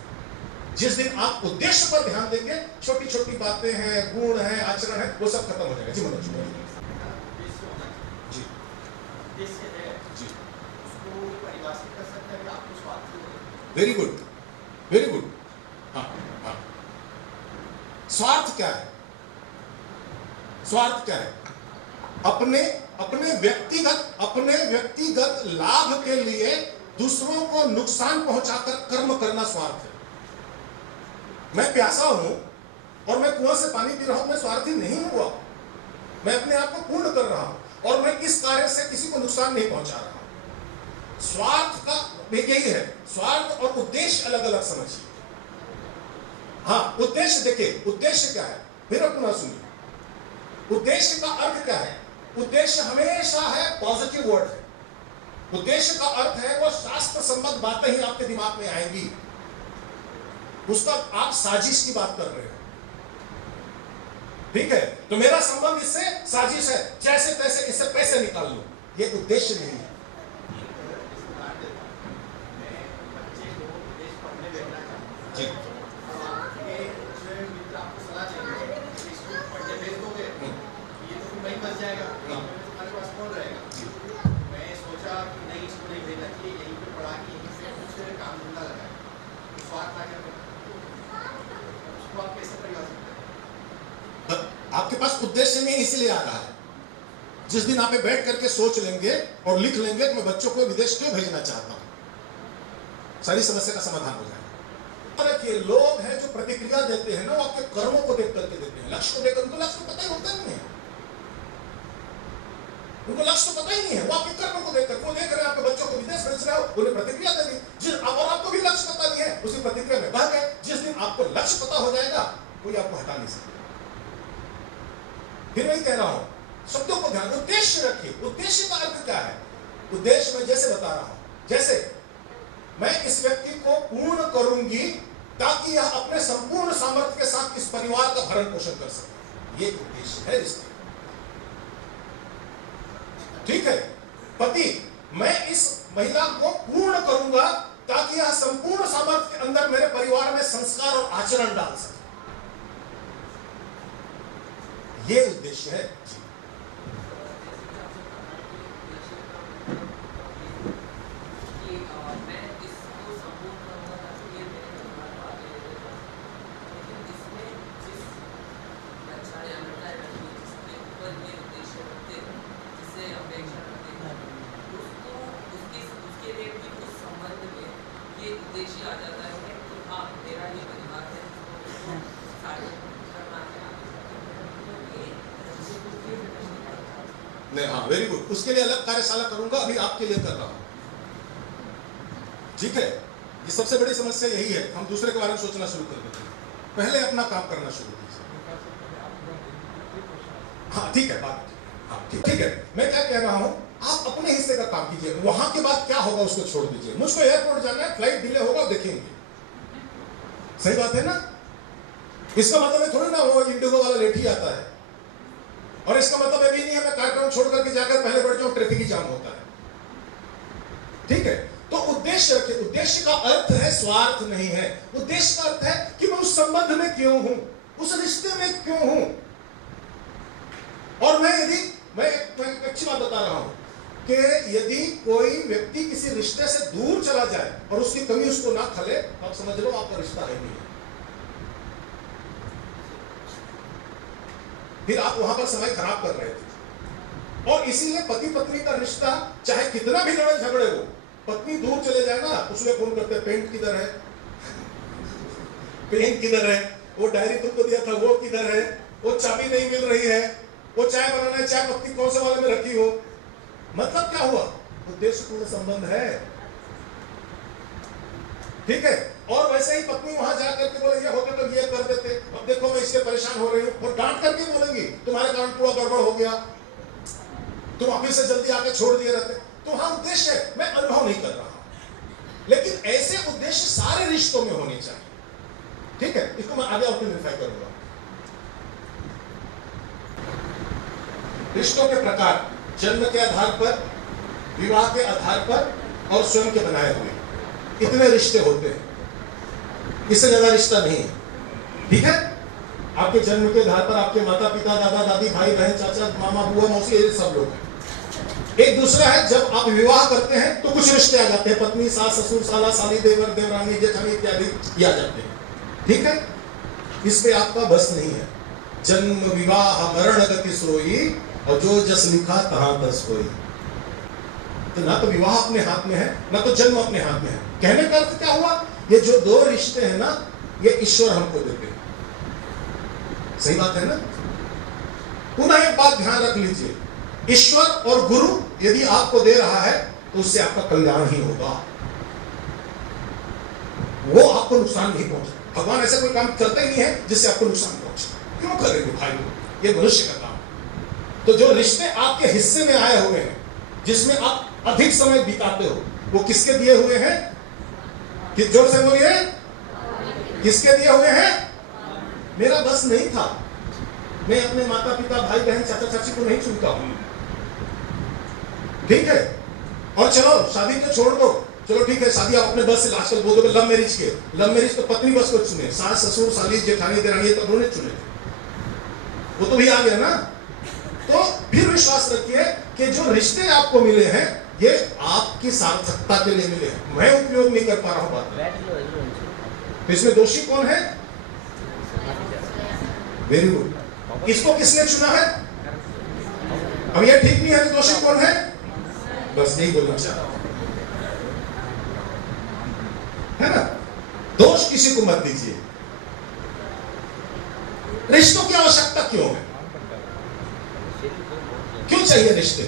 जिस दिन आप उद्देश्य पर ध्यान देंगे, छोटी छोटी बातें हैं, गुण हैं, आचरण है, वो सब खत्म हो जाएगा। जी मनोज जी, जी वेरी गुड, वेरी गुड। हाँ हाँ, स्वार्थ क्या है? स्वार्थ क्या है? अपने व्यक्तिगत लाभ के लिए दूसरों को नुकसान पहुंचाकर कर्म करना स्वार्थ है। मैं प्यासा हूं और मैं कुआं से पानी पी रहा हूं, मैं स्वार्थी नहीं हुआ, मैं अपने आप को पूर्ण कर रहा हूं और मैं इस कार्य से किसी को नुकसान नहीं पहुंचा रहा हूं। स्वार्थ का यही है, स्वार्थ और उद्देश्य अलग अलग समझिए। हाँ, उद्देश्य देखिए, उद्देश्य क्या है, मेरा पुनः सुनिए। उद्देश्य का अर्थ क्या है? उद्देश्य हमेशा है पॉजिटिव वर्ड है। उद्देश्य का अर्थ है वो शास्त्र संबद्ध बातें ही आपके दिमाग में आएंगी, उसका आप साजिश की बात कर रहे हो, ठीक है? तो मेरा संबंध इससे साजिश है, जैसे तैसे इससे पैसे निकाल लो, ये उद्देश्य नहीं है। जी आपके पास उद्देश्य नहीं इसलिए आ रहा है। जिस दिन आप बैठ करके सोच लेंगे और लिख लेंगे कि मैं बच्चों को विदेश क्यों भेजना चाहता हूं, सारी समस्या का समाधान हो जाएगा। देखिए, लोग हैं जो प्रतिक्रिया देते हैं ना, वो आपके कर्मों को देख करके देते हैं, लक्ष्य को देख करके। उनको लक्ष्य को पता ही होता नहीं है, उनको लक्ष्य तो पता ही नहीं है, वो आपके कर्म को देख कर, वो देख रहे हैं आपके बच्चों को विदेश भेज रहे हो, उन्हें प्रतिक्रिया दे दी। और आपको भी लक्ष्य पता नहीं है, उसी प्रतिक्रिया में बह गए। जिस दिन आपको लक्ष्य पता हो जाएगा, कोई आपको हटा नहीं सकता। फिर मैं कह रहा हूं, शब्दों को ध्यान, उद्देश्य रखिए। उद्देश्य का अर्थ क्या है? उद्देश्य मैं जैसे बता रहा हूं, जैसे मैं इस व्यक्ति को पूर्ण करूंगी ताकि यह अपने संपूर्ण सामर्थ्य के साथ इस परिवार का भरण पोषण कर सके, ये उद्देश्य है रिश्ते। ठीक है? पति, मैं इस महिला को पूर्ण करूंगा ताकि यह संपूर्ण सामर्थ्य के अंदर मेरे परिवार में संस्कार और आचरण डाल सके, ये उद्देश्य है। नहीं, हाँ वेरी गुड, उसके लिए अलग कार्यशाला करूंगा, अभी आपके लिए कर रहा हूं। ठीक है, ये सबसे बड़ी समस्या यही है, हम दूसरे के बारे में सोचना शुरू कर देते हैं, पहले अपना काम करना शुरू कीजिए। हाँ ठीक है, बात हाँ ठीक है, मैं क्या कह रहा हूं, आप अपने हिस्से का काम कीजिए, वहां के बाद क्या होगा उसको छोड़ दीजिए। मुझको एयरपोर्ट जाना है, फ्लाइट डिले होगा, देखेंगे। सही बात है ना? इसका मतलब है थोड़ी ना वो इंडिगो वाला लेट ही आता है, और इसका मतलब ये भी नहीं है मैं कार्यक्रम छोड़ करके जाकर पहले बढ़ जाऊं, ट्रैफिक ही जाम होता है। ठीक है, तो उद्देश्य रखिए, उद्देश्य का अर्थ है स्वार्थ नहीं है, उद्देश्य का अर्थ है कि मैं उस संबंध में क्यों हूं, उस रिश्ते में क्यों हूं। और मैं एक अच्छी बात बता रहा हूं कि यदि कोई व्यक्ति किसी रिश्ते से दूर चला जाए और उसकी कमी उसको ना खले, आप समझ लो आपका रिश्ता है नहीं है, फिर आप वहां पर समय खराब कर रहे थे। और इसीलिए पति पत्नी का रिश्ता चाहे कितना भी लड़ाई झगड़े हो, पत्नी दूर चले जाए ना, उसमें फोन करते हैं, पेंट किधर है, पेन किधर है, वो डायरी तुमको दिया था वो किधर है, वो चाबी नहीं मिल रही है, वो चाय बनाना है, चाय पत्ती कौन से वाले में रखी हो। मतलब क्या हुआ, उद्देश्यपूर्ण संबंध है। ठीक है, और वैसे ही पत्नी वहां जाकर के बोले ये होते तो ये कर देते, अब देखो मैं इससे परेशान हो रही हूं, और डांट करके बोलेंगी तुम्हारे कारण पूरा गड़बड़ हो गया, तुम ऑफिस से जल्दी आके छोड़ दिए रहते। तो हाँ उद्देश्य है, मैं अनुभव नहीं कर रहा हूं, लेकिन ऐसे उद्देश्य सारे रिश्तों में होने चाहिए। ठीक है, इसको मैं आगे और क्लियरिफाई करूंगा। रिश्तों के प्रकार जन्म के आधार पर, विवाह के आधार पर और स्वयं के बनाए हुए, इतने रिश्ते होते हैं, इससे ज्यादा रिश्ता नहीं है। ठीक है, आपके जन्म के आधार पर आपके माता पिता, दादा दादी, भाई बहन, चाचा, मामा, बुआ, मौसी, ये सब लोग हैं। एक दूसरा है जब आप विवाह करते हैं तो कुछ रिश्ते आ जाते हैं, पत्नी, सास, ससुर, साला, साली, देवर, देवरानी, जेठानी इत्यादि आ जाते हैं। ठीक है, इस पे आपका बस नहीं है। जन्म विवाह मरण गति सोई, और जो जस लिखा तहां तस कोई। तो ना तो विवाह अपने हाथ में है, ना तो जन्म अपने हाथ में है। कहने का अर्थ क्या हुआ, ये जो दो रिश्ते हैं ना, ये ईश्वर हमको देते हैं। सही बात है ना? पुनः एक बात ध्यान रख लीजिए, ईश्वर और गुरु यदि आपको दे रहा है तो उससे आपका कल्याण ही होगा, वो आपको नुकसान नहीं पहुंचा। भगवान ऐसा कोई काम करता ही नहीं है जिससे आपको नुकसान पहुंचे। क्यों करेंगे भाई, ये मनुष्य का काम। तो जो रिश्ते आपके हिस्से में आए हुए हैं, जिसमें आप अधिक समय बिताते हो, वो किसके दिए हुए हैं? किस जोर से बोलिए, किसके दिए हुए हैं? मेरा बस नहीं था, मैं अपने माता पिता, भाई बहन, चाचा चाची को नहीं चुनता हूं। ठीक है, और चलो शादी तो छोड़ दो, चलो ठीक है शादी आप अपने बस से, आजकल बोल दो लव मैरिज के, लव मैरिज तो पत्नी बस को चुने, सास ससुर साली जेठानी देरानी तो उन्होंने चुने, वो तो भी आ गया ना। तो फिर विश्वास रखिए कि जो रिश्ते आपको मिले हैं ये आपकी सार्थकता के लिए मिले हैं, मैं उपयोग नहीं कर पा रहा हूं बात। तो इसमें दोषी कौन है? वेरी गुड, इसको किसने चुना है? अब ये ठीक नहीं है तो दोषी कौन है? बस यही बोलना चाहता हूं, है ना? दोष किसी को मत दीजिए। रिश्तों की आवश्यकता क्यों है? क्यों चाहिए रिश्ते?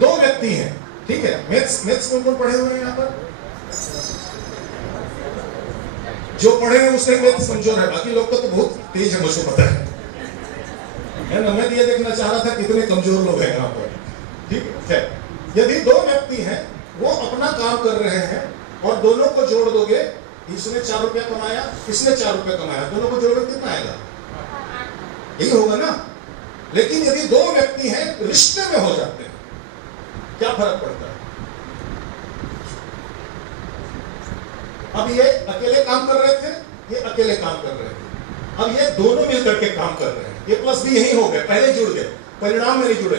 दो व्यक्ति हैं, ठीक है, मैथ्स कौन कौन पढ़े हुए हैं यहाँ पर? जो पढ़े हैं उससे मैथ्स कमजोर है, बाकी लोग तो बहुत तेज है, मुझको पता है ना। मैं ये देखना चाह रहा था कितने कमजोर लोग हैं यहाँ पर। ठीक है, यदि दो व्यक्ति हैं, वो अपना काम कर रहे हैं और दोनों को जोड़ दोगे, इसने 4 रुपया कमाया, इसने 4 रुपया कमाया, दोनों को जोड़ोगे कितना आएगा? यही होगा ना। लेकिन यदि दो व्यक्ति हैं रिश्ते में हो जाते हैं, क्या फर्क पड़ता है? अब ये अकेले काम कर रहे थे, ये अकेले काम कर रहे थे, अब ये दोनों मिलकर के काम कर रहे हैं, ये प्लस बी यही हो गए, पहले जुड़ गए, परिणाम में नहीं जुड़े।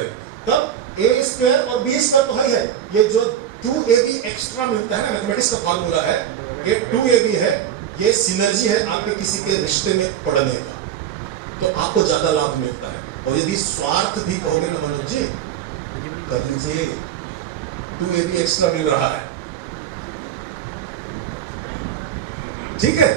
तब ए स्क्वायर और बी स्क्वायर तो है, ये जो 2ab एक्स्ट्रा मिलता है ना, मैथमेटिक्स का फॉर्मूला है, ये 2ab है, ये सिनर्जी है आपके किसी के रिश्ते में पड़ने का, तो आपको ज्यादा लाभ मिलता है। और यदि स्वार्थ भी कहोगे ना मनोज जी, कर लीजिए, 2ab एक्स्ट्रा मिल रहा है। ठीक है,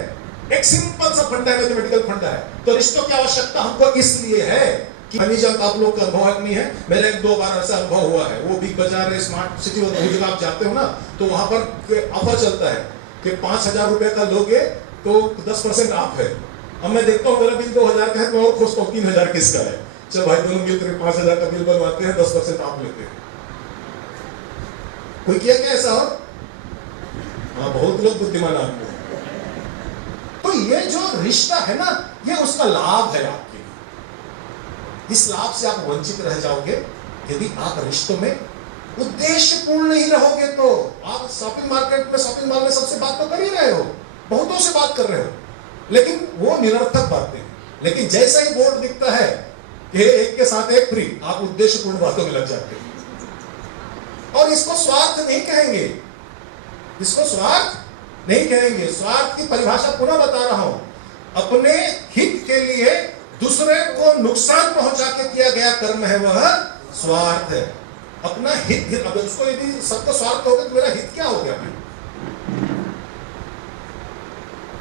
एक सिंपल सा फंडा है, मैथमेटिकल फंडा है। तो रिश्तों की आवश्यकता हमको इसलिए है कि अनिजत आप लोग का अनुभव नहीं है, मेरा 1-2 बार ऐसा अनुभव हुआ है। वो बिग बाजार स्मार्ट सिटी जगह आप जाते हो ना, तो वहां पर ऑफर चलता है कि 5,000 रुपए का लोगे तो 10% ऑफ है। अब मैं देखता हूँ मेरा बिल 2,000 का है तो मैं और खोजता हूँ 3,000 किसका है। चल भाई दोनों मिलकर 5,000 का बिल बनवाते हैं, 10% ऑफ लेते हैं। कोई किया क्या ऐसा? हो हाँ, बहुत लोग बुद्धिमान आदमी। तो ये जो रिश्ता है ना, ये उसका लाभ है आपके लिए। इस लाभ से आप वंचित रह जाओगे यदि आप रिश्तों में उद्देश्यपूर्ण नहीं रहोगे। तो आप शॉपिंग मार्केट में, शॉपिंग मॉल में सबसे बात तो कर ही रहे हो, बहुतों से बात कर रहे हो, लेकिन वो निरर्थक बातें। लेकिन जैसा ही बोर्ड दिखता है कि एक के साथ एक फ्री, आप उद्देश्यपूर्ण बातों में लग जाते हो। और इसको स्वार्थ नहीं कहेंगे, इसको स्वार्थ नहीं कहेंगे। स्वार्थ की परिभाषा पुनः बता रहा हूं, अपने हित के लिए दूसरे को नुकसान पहुंचा के किया गया कर्म है, वह स्वार्थ है। अपना हित, अब उसको यदि सबका स्वार्थ होगा तो मेरा हित क्या हो गया?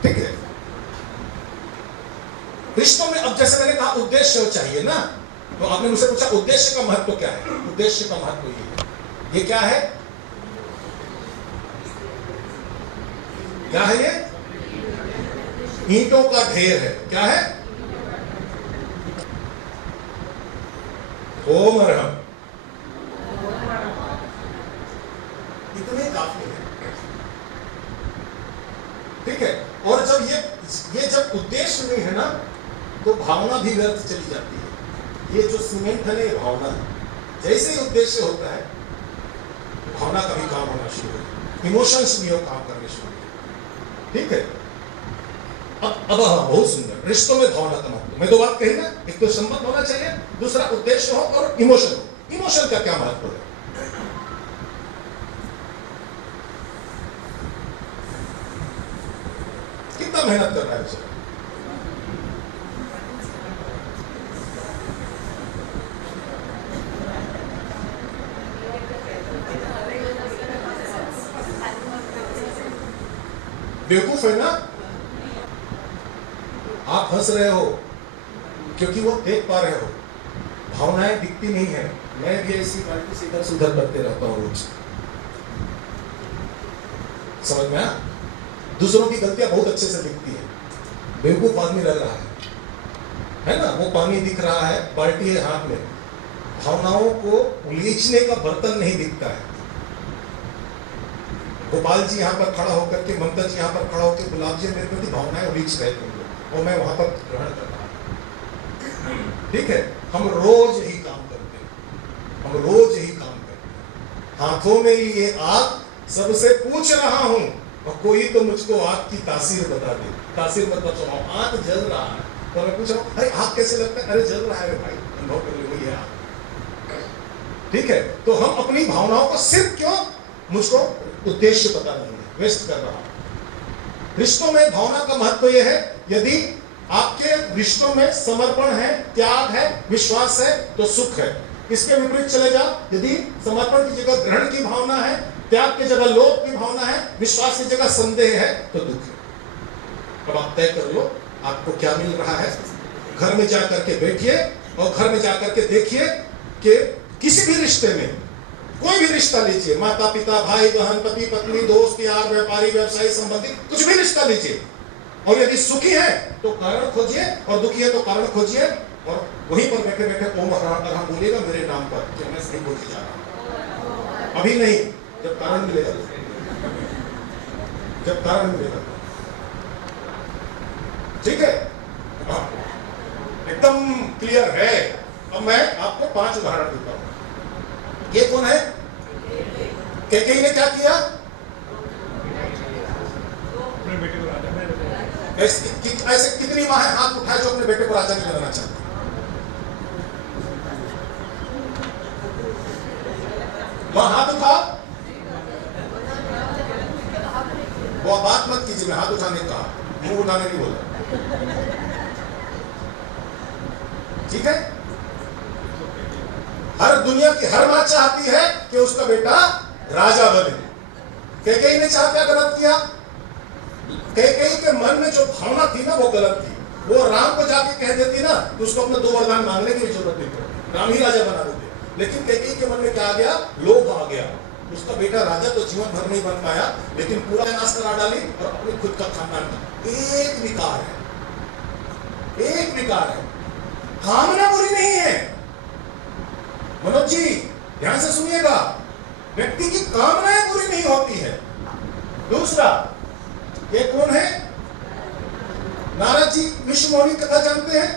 ठीक है। रिश्तों में अब जैसे मैंने कहा उद्देश्य चाहिए ना, तो आपने मुझसे पूछा उद्देश्य का महत्व क्या है? उद्देश्य का महत्व ये क्या है? क्या है ये? ईंटों का ढेर है। क्या है? ओम अरहम, इतने काफी है। ठीक है। और जब ये जब उद्देश्य नहीं है ना, तो भावना भी व्यर्थ चली जाती है। ये जो सीमेंट है ना, ये भावना है। जैसे ही उद्देश्य होता है, भावना का भी काम होना शुरू हो, इमोशंस भी हो काम करने शुरू हो। ठीक है। अब हाँ, बहुत सुंदर। रिश्तों में भावना का महत्व, मैं 2 बात कही ना, एक तो संबंध होना चाहिए, दूसरा उद्देश्य हो और इमोशन हो। इमोशन का क्या महत्व है? कितना मेहनत कर रहा है बेचारा। बेवकूफ है ना? आप हंस रहे हो क्योंकि वो देख पा रहे हो, भावनाएं दिखती नहीं है। मैं भी ऐसी बाल्टी से इधर उधर करते रहता हूं रोज। समझ में आया? दूसरों की गलतियां बहुत अच्छे से दिखती है, बेवकूफ आदमी लग रहा है ना? वो पानी दिख रहा है, बाल्टी है हाथ में, भावनाओं को उलीचने का बर्तन नहीं दिखता है। गोपाल जी यहाँ पर खड़ा होकर के, ममता जी यहाँ पर खड़ा होकर, गुलाब जी मेरे प्रति भावनाएं उलीच रहे थे और मैं वहां पर ग्रहण कर रहा हूं। ठीक है। हम रोज यही काम करते हैं, हम रोज यही काम करते हैं। हाथों में लिए आग, सबसे पूछ रहा हूं और कोई तो मुझको आग की तासीर बता दे। तासीर मतलब सुनाओ। आग जल रहा है और मैं पूछ रहा हूं, अरे आग कैसे लगता है? अरे जल रहा है भाई, अनुभव कर लो, वही है आग। ठीक है। तो हम अपनी भावनाओं को सिर्फ क्यों, मुझको उद्देश्य पता नहीं है, वेस्ट कर रहा हूं। रिश्तों में भावना का महत्व यह है, यदि आपके रिश्तों में समर्पण है, त्याग है, विश्वास है, तो सुख है। इसके विपरीत चले जाओ, यदि समर्पण की जगह ग्रहण की भावना है, त्याग की जगह लोभ की भावना है, विश्वास की जगह संदेह है, तो दुख है। अब आप तय कर लो आपको क्या मिल रहा है। घर में जाकर के बैठिए और घर में जाकर के देखिए कि किसी भी रिश्ते में, कोई भी रिश्ता लीजिए, माता पिता, भाई बहन, पति पत्नी, दोस्त यार, व्यापारी व्यवसायी संबंधी, कुछ भी रिश्ता लीजिए, और यदि सुखी है तो कारण खोजिए और दुखी है तो कारण खोजिए, और वहीं पर बैठे बैठे ओम अरहम बोलिएगा मेरे नाम पर कि मैं सही बोलते जा रहा हूं। अभी नहीं, जब कारण मिलेगा, जब कारण मिलेगा। ठीक है। एकदम क्लियर है। अब मैं आपको 5 उदाहरण देता हूं। ये कौन है? कैकेयी ने क्या किया? ऐसे कितनी मां है हाथ उठाए जो अपने बेटे को राजा नहीं बनाना चाहती? वहां हाथ उठा। वो बात मत कीजिए, मैं हाथ उठाने का, मुंह उठाने नहीं बोला। ठीक है। हर दुनिया की हर मां चाहती है कि उसका बेटा राजा बने। कैकेयी ने चाह क्या गलत किया? कैकेयी के मन में जो भावना थी ना, वो गलत थी। वो राम को जाके कह देती ना तो उसको अपने 2 वरदान मांगने की जरूरत नहीं पड़ती, राम ही राजा बना देते। लेकिन कैकेयी के मन में क्या आ गया? लोभ आ गया। उसका बेटा राजा तो जीवन भर नहीं बन पाया, लेकिन पूरा नाश करा डाली और अपने खुद का खानदान का। एक विकार है, एक विकार है, कामना बुरी नहीं है। मनोज जी ध्यान से सुनिएगा, व्यक्ति की कामनाएं बुरी नहीं होती है। दूसरा, ये कौन है? नारद जी विश्वमोहिनी कथा जानते हैं?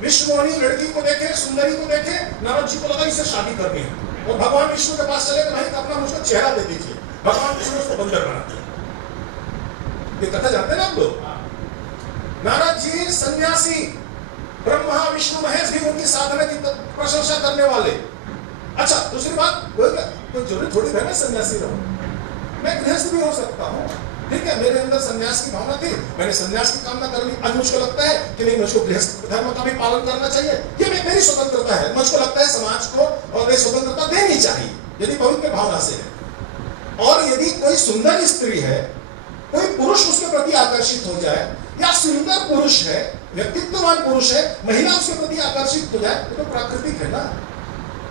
विश्वमोहिनी लड़की को देखे, सुंदरी को देखे, नारद जी को लगा इसे शादी करनी है और भगवान विष्णु के पास चले, भाई अपना मुझको चेहरा दे दीजिए। भगवान विष्णु उसको बंदर बना दिया। ये कथा जानते हैं ना आप लोग? नारद जी सन्यासी, ब्रह्मा विष्णु महेश भी उनकी साधना की प्रशंसा करने वाले। अच्छा दूसरी बात, कोई जरूरी थोड़ी है ना सन्यासी रहो, मैं गृहस्थ भी हो सकता हूँ, ठीक है। मेरे अंदर सन्यास की भावना थी, मैंने सन्यास की कामना कर ली। आज मुझको लगता है कि नहीं, मुझको गृहस्थ धर्म का भी पालन करना चाहिए, ये मेरी स्वतंत्रता है। मुझको लगता है समाज को और ये स्वतंत्रता देनी चाहिए यदि पवित्र भावना से है। और यदि कोई सुंदर स्त्री है, कोई पुरुष उसके प्रति आकर्षित हो जाए, या सुंदर पुरुष है, व्यक्तित्ववान पुरुष है, महिला उसके प्रति आकर्षित हो जाए, तो प्राकृतिक है ना।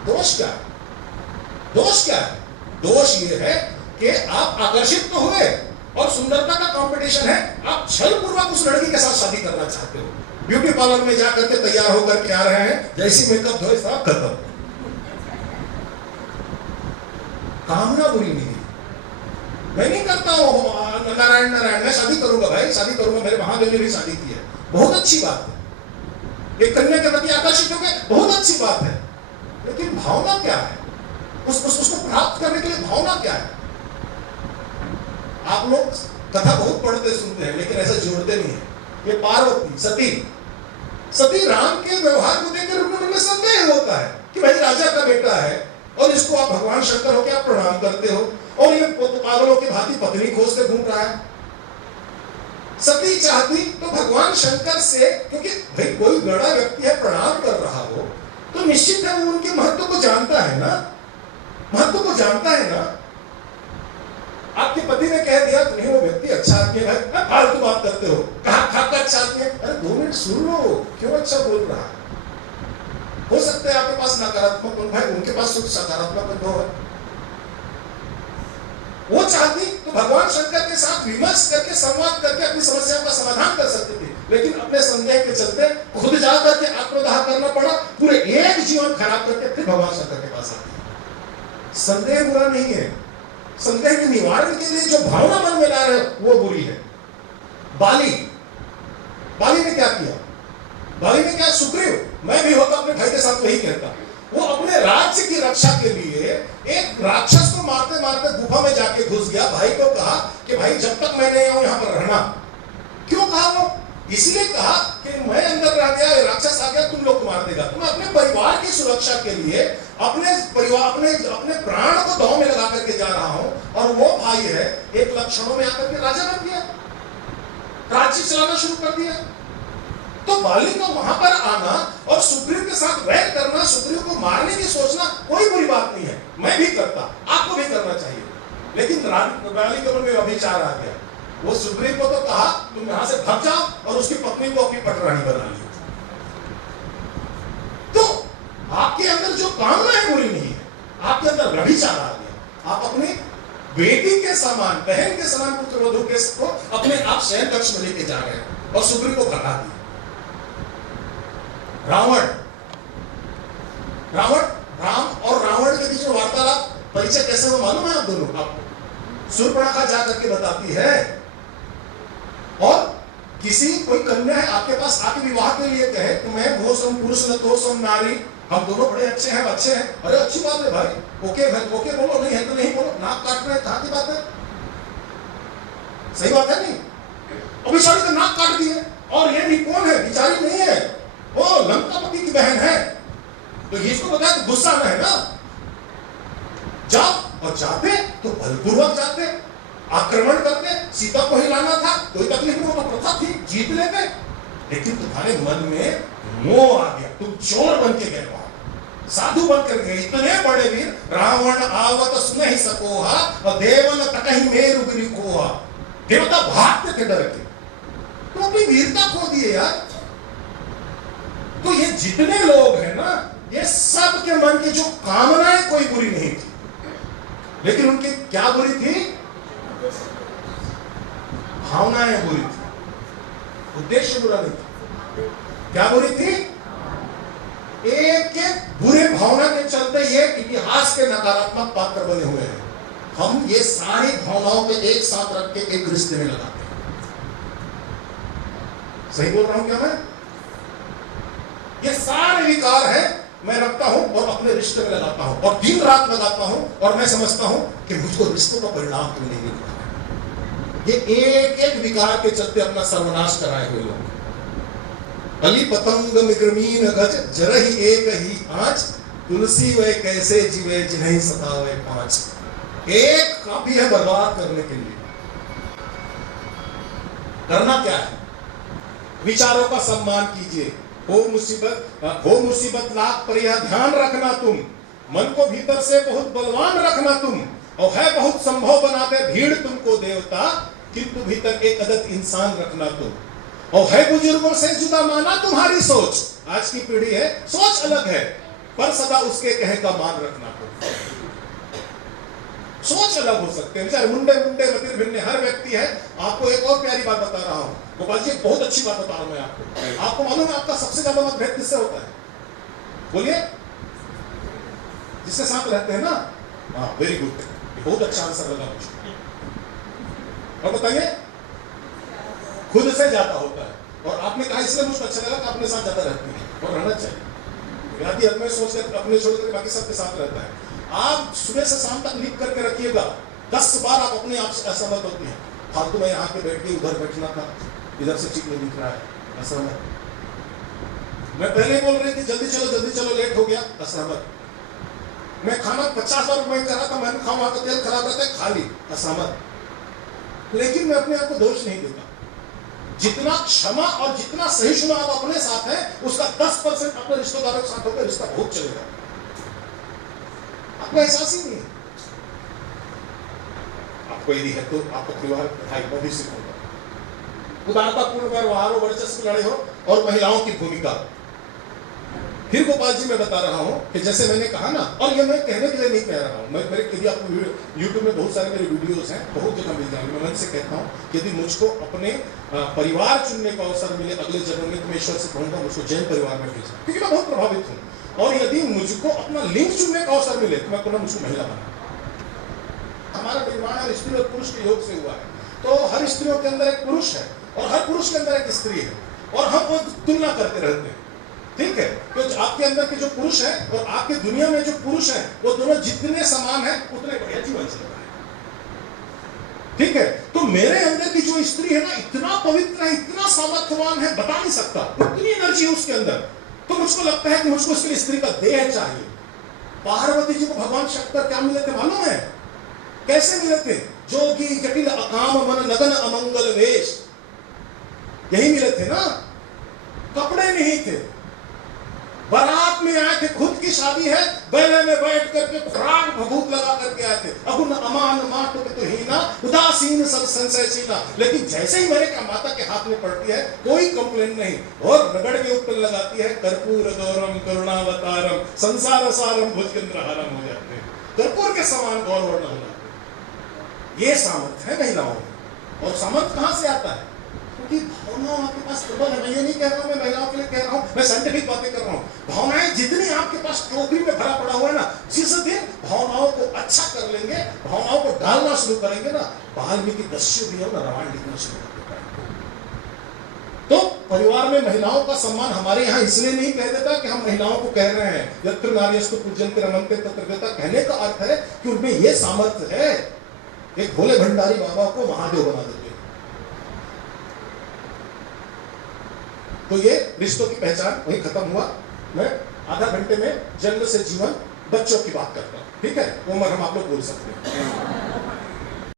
दोष क्या है? दोष क्या है? दोष ये है कि आप आकर्षित तो हुए और सुंदरता का कंपटीशन है, आप छलपूर्वक उस लड़की के साथ शादी करना चाहते हो। ब्यूटी पार्लर में जाकर के तैयार होकर के आ रहे हैं, जैसी मेकअप धोए साहब खत्म। कामना बुरी नहीं है, मैं नहीं करता हूं नारायण नारायण, मैं शादी करूंगा भाई, शादी करूंगा, मेरे महादेव ने भी शादी की है, बहुत अच्छी बात है। एक कन्या के प्रति आकर्षित हो गए, बहुत अच्छी बात है, लेकिन भावना क्या है? उसको प्राप्त करने के लिए भावना क्या है? आप लोग कथा बहुत पढ़ते सुनते हैं, लेकिन ऐसा जोड़ते नहीं है। ये पार्वती सती राम के व्यवहार को देखकर उनमें संदेह होता है कि भाई राजा का बेटा है और इसको आप भगवान शंकर हो के आप प्रणाम करते हो, और ये पागलों की भांति पत्नी खोजते घूम रहा है। सती चाहती तो भगवान शंकर से, क्योंकि भाई कोई बड़ा व्यक्ति है प्रणाम कर रहा हो तो निश्चित है वो उनके महत्व को जानता है ना, महत्व को जानता है ना। आपके पति ने कह दिया नहीं वो व्यक्ति अच्छा आदमी है, फालतू बात करते हो, कहा खाकर अच्छा आदमी है, अरे 2 मिनट सुन लो, क्यों अच्छा बोल रहा है? हो सकता है आपके पास नकारात्मक अनुभव है, उनके पास सकारात्मक अनुभव है। वो चाहती तो भगवान शंकर के साथ विमर्श करके संवाद करके अपनी समस्याओं का समाधान कर सकती थी, लेकिन अपने संदेह के चलते खुद जाकर के आत्मदाह करना पड़ा, पूरे एक जीवन खराब करके फिर भगवान शंकर के पास आती है। संदेह बुरा नहीं है, संदेह के निवारण के लिए जो भावना मन में ला रहे वो बुरी है। बाली ने क्या किया? बाली ने क्या? सुग्रीव, मैं भी होता अपने भाई के साथ वही कहता, वो अपने राज्य की रक्षा के लिए एक राक्षस को मारते मारते गुफा में जाके घुस गया। भाई को कहा कि भाई जब तक मैं नहीं आऊं यहां पर रहना। क्यों कहा? वो इसलिए कहा कि मैं अंदर रह गया, राक्षस आ गया, तुम लोग को मार देगा। तो मैं अपने परिवार की सुरक्षा के लिए अपने परिवार अपने प्राण को दांव में लगा करके जा रहा हूं, और वो भाई है एक लक्षणों में आकर के राजा बन गया, राज्य चलाना शुरू कर दिया। तो बाली का वहां पर आना और सुग्रीव के साथ वैर करना, सुग्रीव को मारने की सोचना कोई बुरी बात नहीं है, मैं भी करता, आपको भी करना चाहिए। लेकिन बाली के मन में अभिचार आ गया, वो सुग्रीव को तो कहा तुम यहां से भाग जाओ, और उसकी पत्नी को अपनी पटरानी बना ली। तो आपके अंदर जो कामना है बुरी नहीं है, आपके अंदर व्यभिचार आ गया। आप अपनी बेटी के समान, बहन के समान पुत्रवधू को अपने आप शयन कक्ष में लेके जा रहे हैं और सुग्रीव को भगा दिया। राम और रावण के बीच में वार्तालाप, परिचय कैसे हो मालूम है आप दोनों? आपको शूर्पणखा जाकर के बताती है, और किसी कोई कन्या है आपके पास आके विवाह के लिए कहे कि मैं भोसम पुरुष न तोसम नारी, हम दोनों बड़े अच्छे हैं, अच्छे हैं। अरे अच्छी बात है भाई, ओके भाई, ओके बोलो, नहीं है तो नहीं बोलो, नाक काट रहे कहां की बात है? सही बात है नहीं? और बेचारी का नाक काट दिए, और ये भी कौन है? बेचारी नहीं है, वो लंकापति की बहन है। तो इसको बताया तो गुस्सा में है ना, जाओ, और जाते तो बलपूर्वक जाते, आक्रमण करते, सीता को ही लाना था, कोई तकलीफ नहीं, तो प्रथा थी, जीत लेते। लेकिन तुम्हारे मन में मोह आ गया, तुम चोर बन के गए वहां, साधु बन कर गए। इतने बड़े वीर, रावण आवत सुन ही सकोहा, और देवन तकहि मेरु गिरि कोहा, देवता भागते थे डर के। तो अपनी वीरता खो दिए यार, जितने लोग हैं ना, ये सब के मन की जो कामनाएं कोई बुरी नहीं थी, लेकिन उनकी क्या बुरी थी? भावनाएं बुरी थी, उद्देश्य बुरा नहीं था। क्या बुरी थी? एक एक बुरे भावना के चलते ये इतिहास के नकारात्मक पात्र बने हुए हैं। हम ये सारी भावनाओं को एक साथ रख के एक रिश्ते में लगाते हैं। सही बोल रहा हूं क्या मैं? ये सारे विकार हैं, मैं रखता हूं और अपने रिश्ते में लगाता हूं और दिन रात लगाता हूं, और मैं समझता हूं कि मुझको रिश्तों का परिणाम क्यों नहीं मिल रहा। ये एक एक विकार के चलते अपना सर्वनाश कराए हुए लोग। अली पतंग मिग्रमीन गज जरही एक ही आंच, तुलसी वे कैसे जीवे जिन्हें सतावे पांच। एक काफी है बर्बाद करने के लिए। करना क्या है? विचारों का सम्मान कीजिए। हो मुसीबत लाख पर यह ध्यान रखना तुम, मन को भीतर से बहुत बलवान रखना तुम, और है बहुत संभव बनाते भीड़ तुमको देवता, किंतु भीतर एक अदद इंसान रखना तुम। और है बुजुर्गों से जुदा माना तुम्हारी सोच, आज की पीढ़ी है सोच अलग है, पर सदा उसके कहे का मान रखना तुम। सोच अलग हो सकते हैं, बेचारे मुंडे मतिर भिन्न हर व्यक्ति है। आपको एक और प्यारी बात बता रहा हूं गोपाल जी, बहुत अच्छी बात बता रहा हूं मैं आपको। आपको मालूम है आपका सबसे ज्यादा मतभेद किससे होता है? बोलिए। जिसके साथ रहते हैं ना। हाँ, वेरी गुड, बहुत अच्छा आंसर लगा मुझे। और बताइए, खुद से ज्यादा होता है। और आपने कहा इसलिए मुझको अच्छा लगा कि अपने साथ ज्यादा रहती है, और रहना चाहिए। यदि अपने सोच कर अपने छोड़ कर बाकी सबके साथ रहता है। आप सुबह से शाम तक लिख करके रखिएगा, 10 बार आप अपने आप से असहमत होती हैं। फालतू में यहाँ के बैठ के उधर बैठना था, इधर से ठीक नहीं दिख रहा है, असहमत। मैं पहले बोल रही थी जल्दी चलो लेट हो गया, असहमत। मैं खाना 50 बार मैं कर रहा था, मैंने खाऊं तो तेल खराब रहता है, खा ली, असहमत। लेकिन मैं अपने आप को दोष नहीं देता। जितना क्षमा और जितना सहिष्णु आप अपने साथ हैं, उसका 10% अपने रिश्तेदारों के साथ होकर रिश्ता बहुत चलेगा। आपको एहसास ही नहीं है। आपको यदि है तो आपका परिवार भाई भी सिखाऊंगा। उदारतापूर्ण व्यवहार हो, वर्चस्व लड़े हो, और महिलाओं की भूमिका। फिर गोपाल जी मैं बता रहा हूं कि जैसे मैंने कहा ना, और ये मैं कहने के लिए नहीं कह रहा हूं, मैं मेरे यदि आपको यूट्यूब में बहुत सारे मेरे वीडियोस हैं, बहुत जगह मिल जाएंगे। मैं मन से कहता हूं कि यदि मुझको अपने परिवार चुनने का अवसर मिले अगले जन्म में, तो मैं ईश्वर से कहूंगा मुझको जैन परिवार में भेजना, क्योंकि मैं बहुत प्रभावित हूं। और यदि मुझको अपना लिंग चुनने का अवसर मिले तो मैं कहूंगा मुझको महिला बना। हमारा निर्माण हर स्त्री और पुरुष के योग से हुआ है, तो हर स्त्रियों के अंदर एक पुरुष है और हर पुरुष के अंदर एक स्त्री है, और हम वो तुलना करते रहते हैं। ठीक है, तो आपके अंदर के जो पुरुष है और आपके दुनिया में जो पुरुष है, वो दोनों जितने समान है उतने बढ़िया जीवन चल रहा है। ठीक है, तो मेरे अंदर की जो स्त्री है ना, इतना पवित्र है, इतना सामर्थ्यवान है, बता नहीं सकता, इतनी एनर्जी है उसके अंदर। तो मुझको लगता है कि मुझको उसके लिए स्त्री का देह चाहिए। पार्वती जी को भगवान शंकर क्या मिले थे मालूम है? कैसे मिले थे? जोगी जटिल अकाम मन नगन अमंगल वेश, यही मिले थे ना। कपड़े नहीं थे, बारात में आए थे, खुद की शादी है, बैले में बैठ करके प्राण भभूत लगा करके आए थे। अगुन अमान माटो तो हीना उदासीन सब संशयसीना। लेकिन जैसे ही मेरे माता के हाथ में पड़ती है, कोई कंप्लेन नहीं, और रगड़ के ऊपर लगाती है, कर्पूर गौरम करुणावतारम संसार सारम भुजगेंद्रहारम हो जाते हैं, कर्पूर के समान गौर वर्ण हो जाते हैं। ये सामर्थ्य है महिलाओं में। और सामर्थ्य कहां से आता है? क्योंकि भावनाएं आपके पास प्रबल है। मैं ये नहीं कह रहा हूं, मैं महिलाओं के लिए कह रहा हूं, मैं साइंटिफिक बातें कर रहा हूं। भावनाएं जितनी आपके पास टोकरी में भरा पड़ा हुआ है ना, जिस दिन भावनाओं को अच्छा कर लेंगे, भावनाओं को डालना शुरू करेंगे ना, वाल्मीकि दस्यु भी हो ना, रामायण लिखना शुरू कर देता है। तो परिवार में महिलाओं का सम्मान हमारे यहाँ इसलिए नहीं कह देता कि हम महिलाओं को कह रहे हैं यत्र नार्यस्तु पूज्यन्ते रमन्ते तत्र देवता। कहने का अर्थ है कि उनमें ये सामर्थ्य है, एक भोले भंडारी बाबा को महादेव बना देते। तो ये रिश्तों की पहचान वही खत्म हुआ। मैं आधा घंटे में जन्म से जीवन बच्चों की बात करता हूं, ठीक है? उम्र हम आप लोग बोल सकते हैं।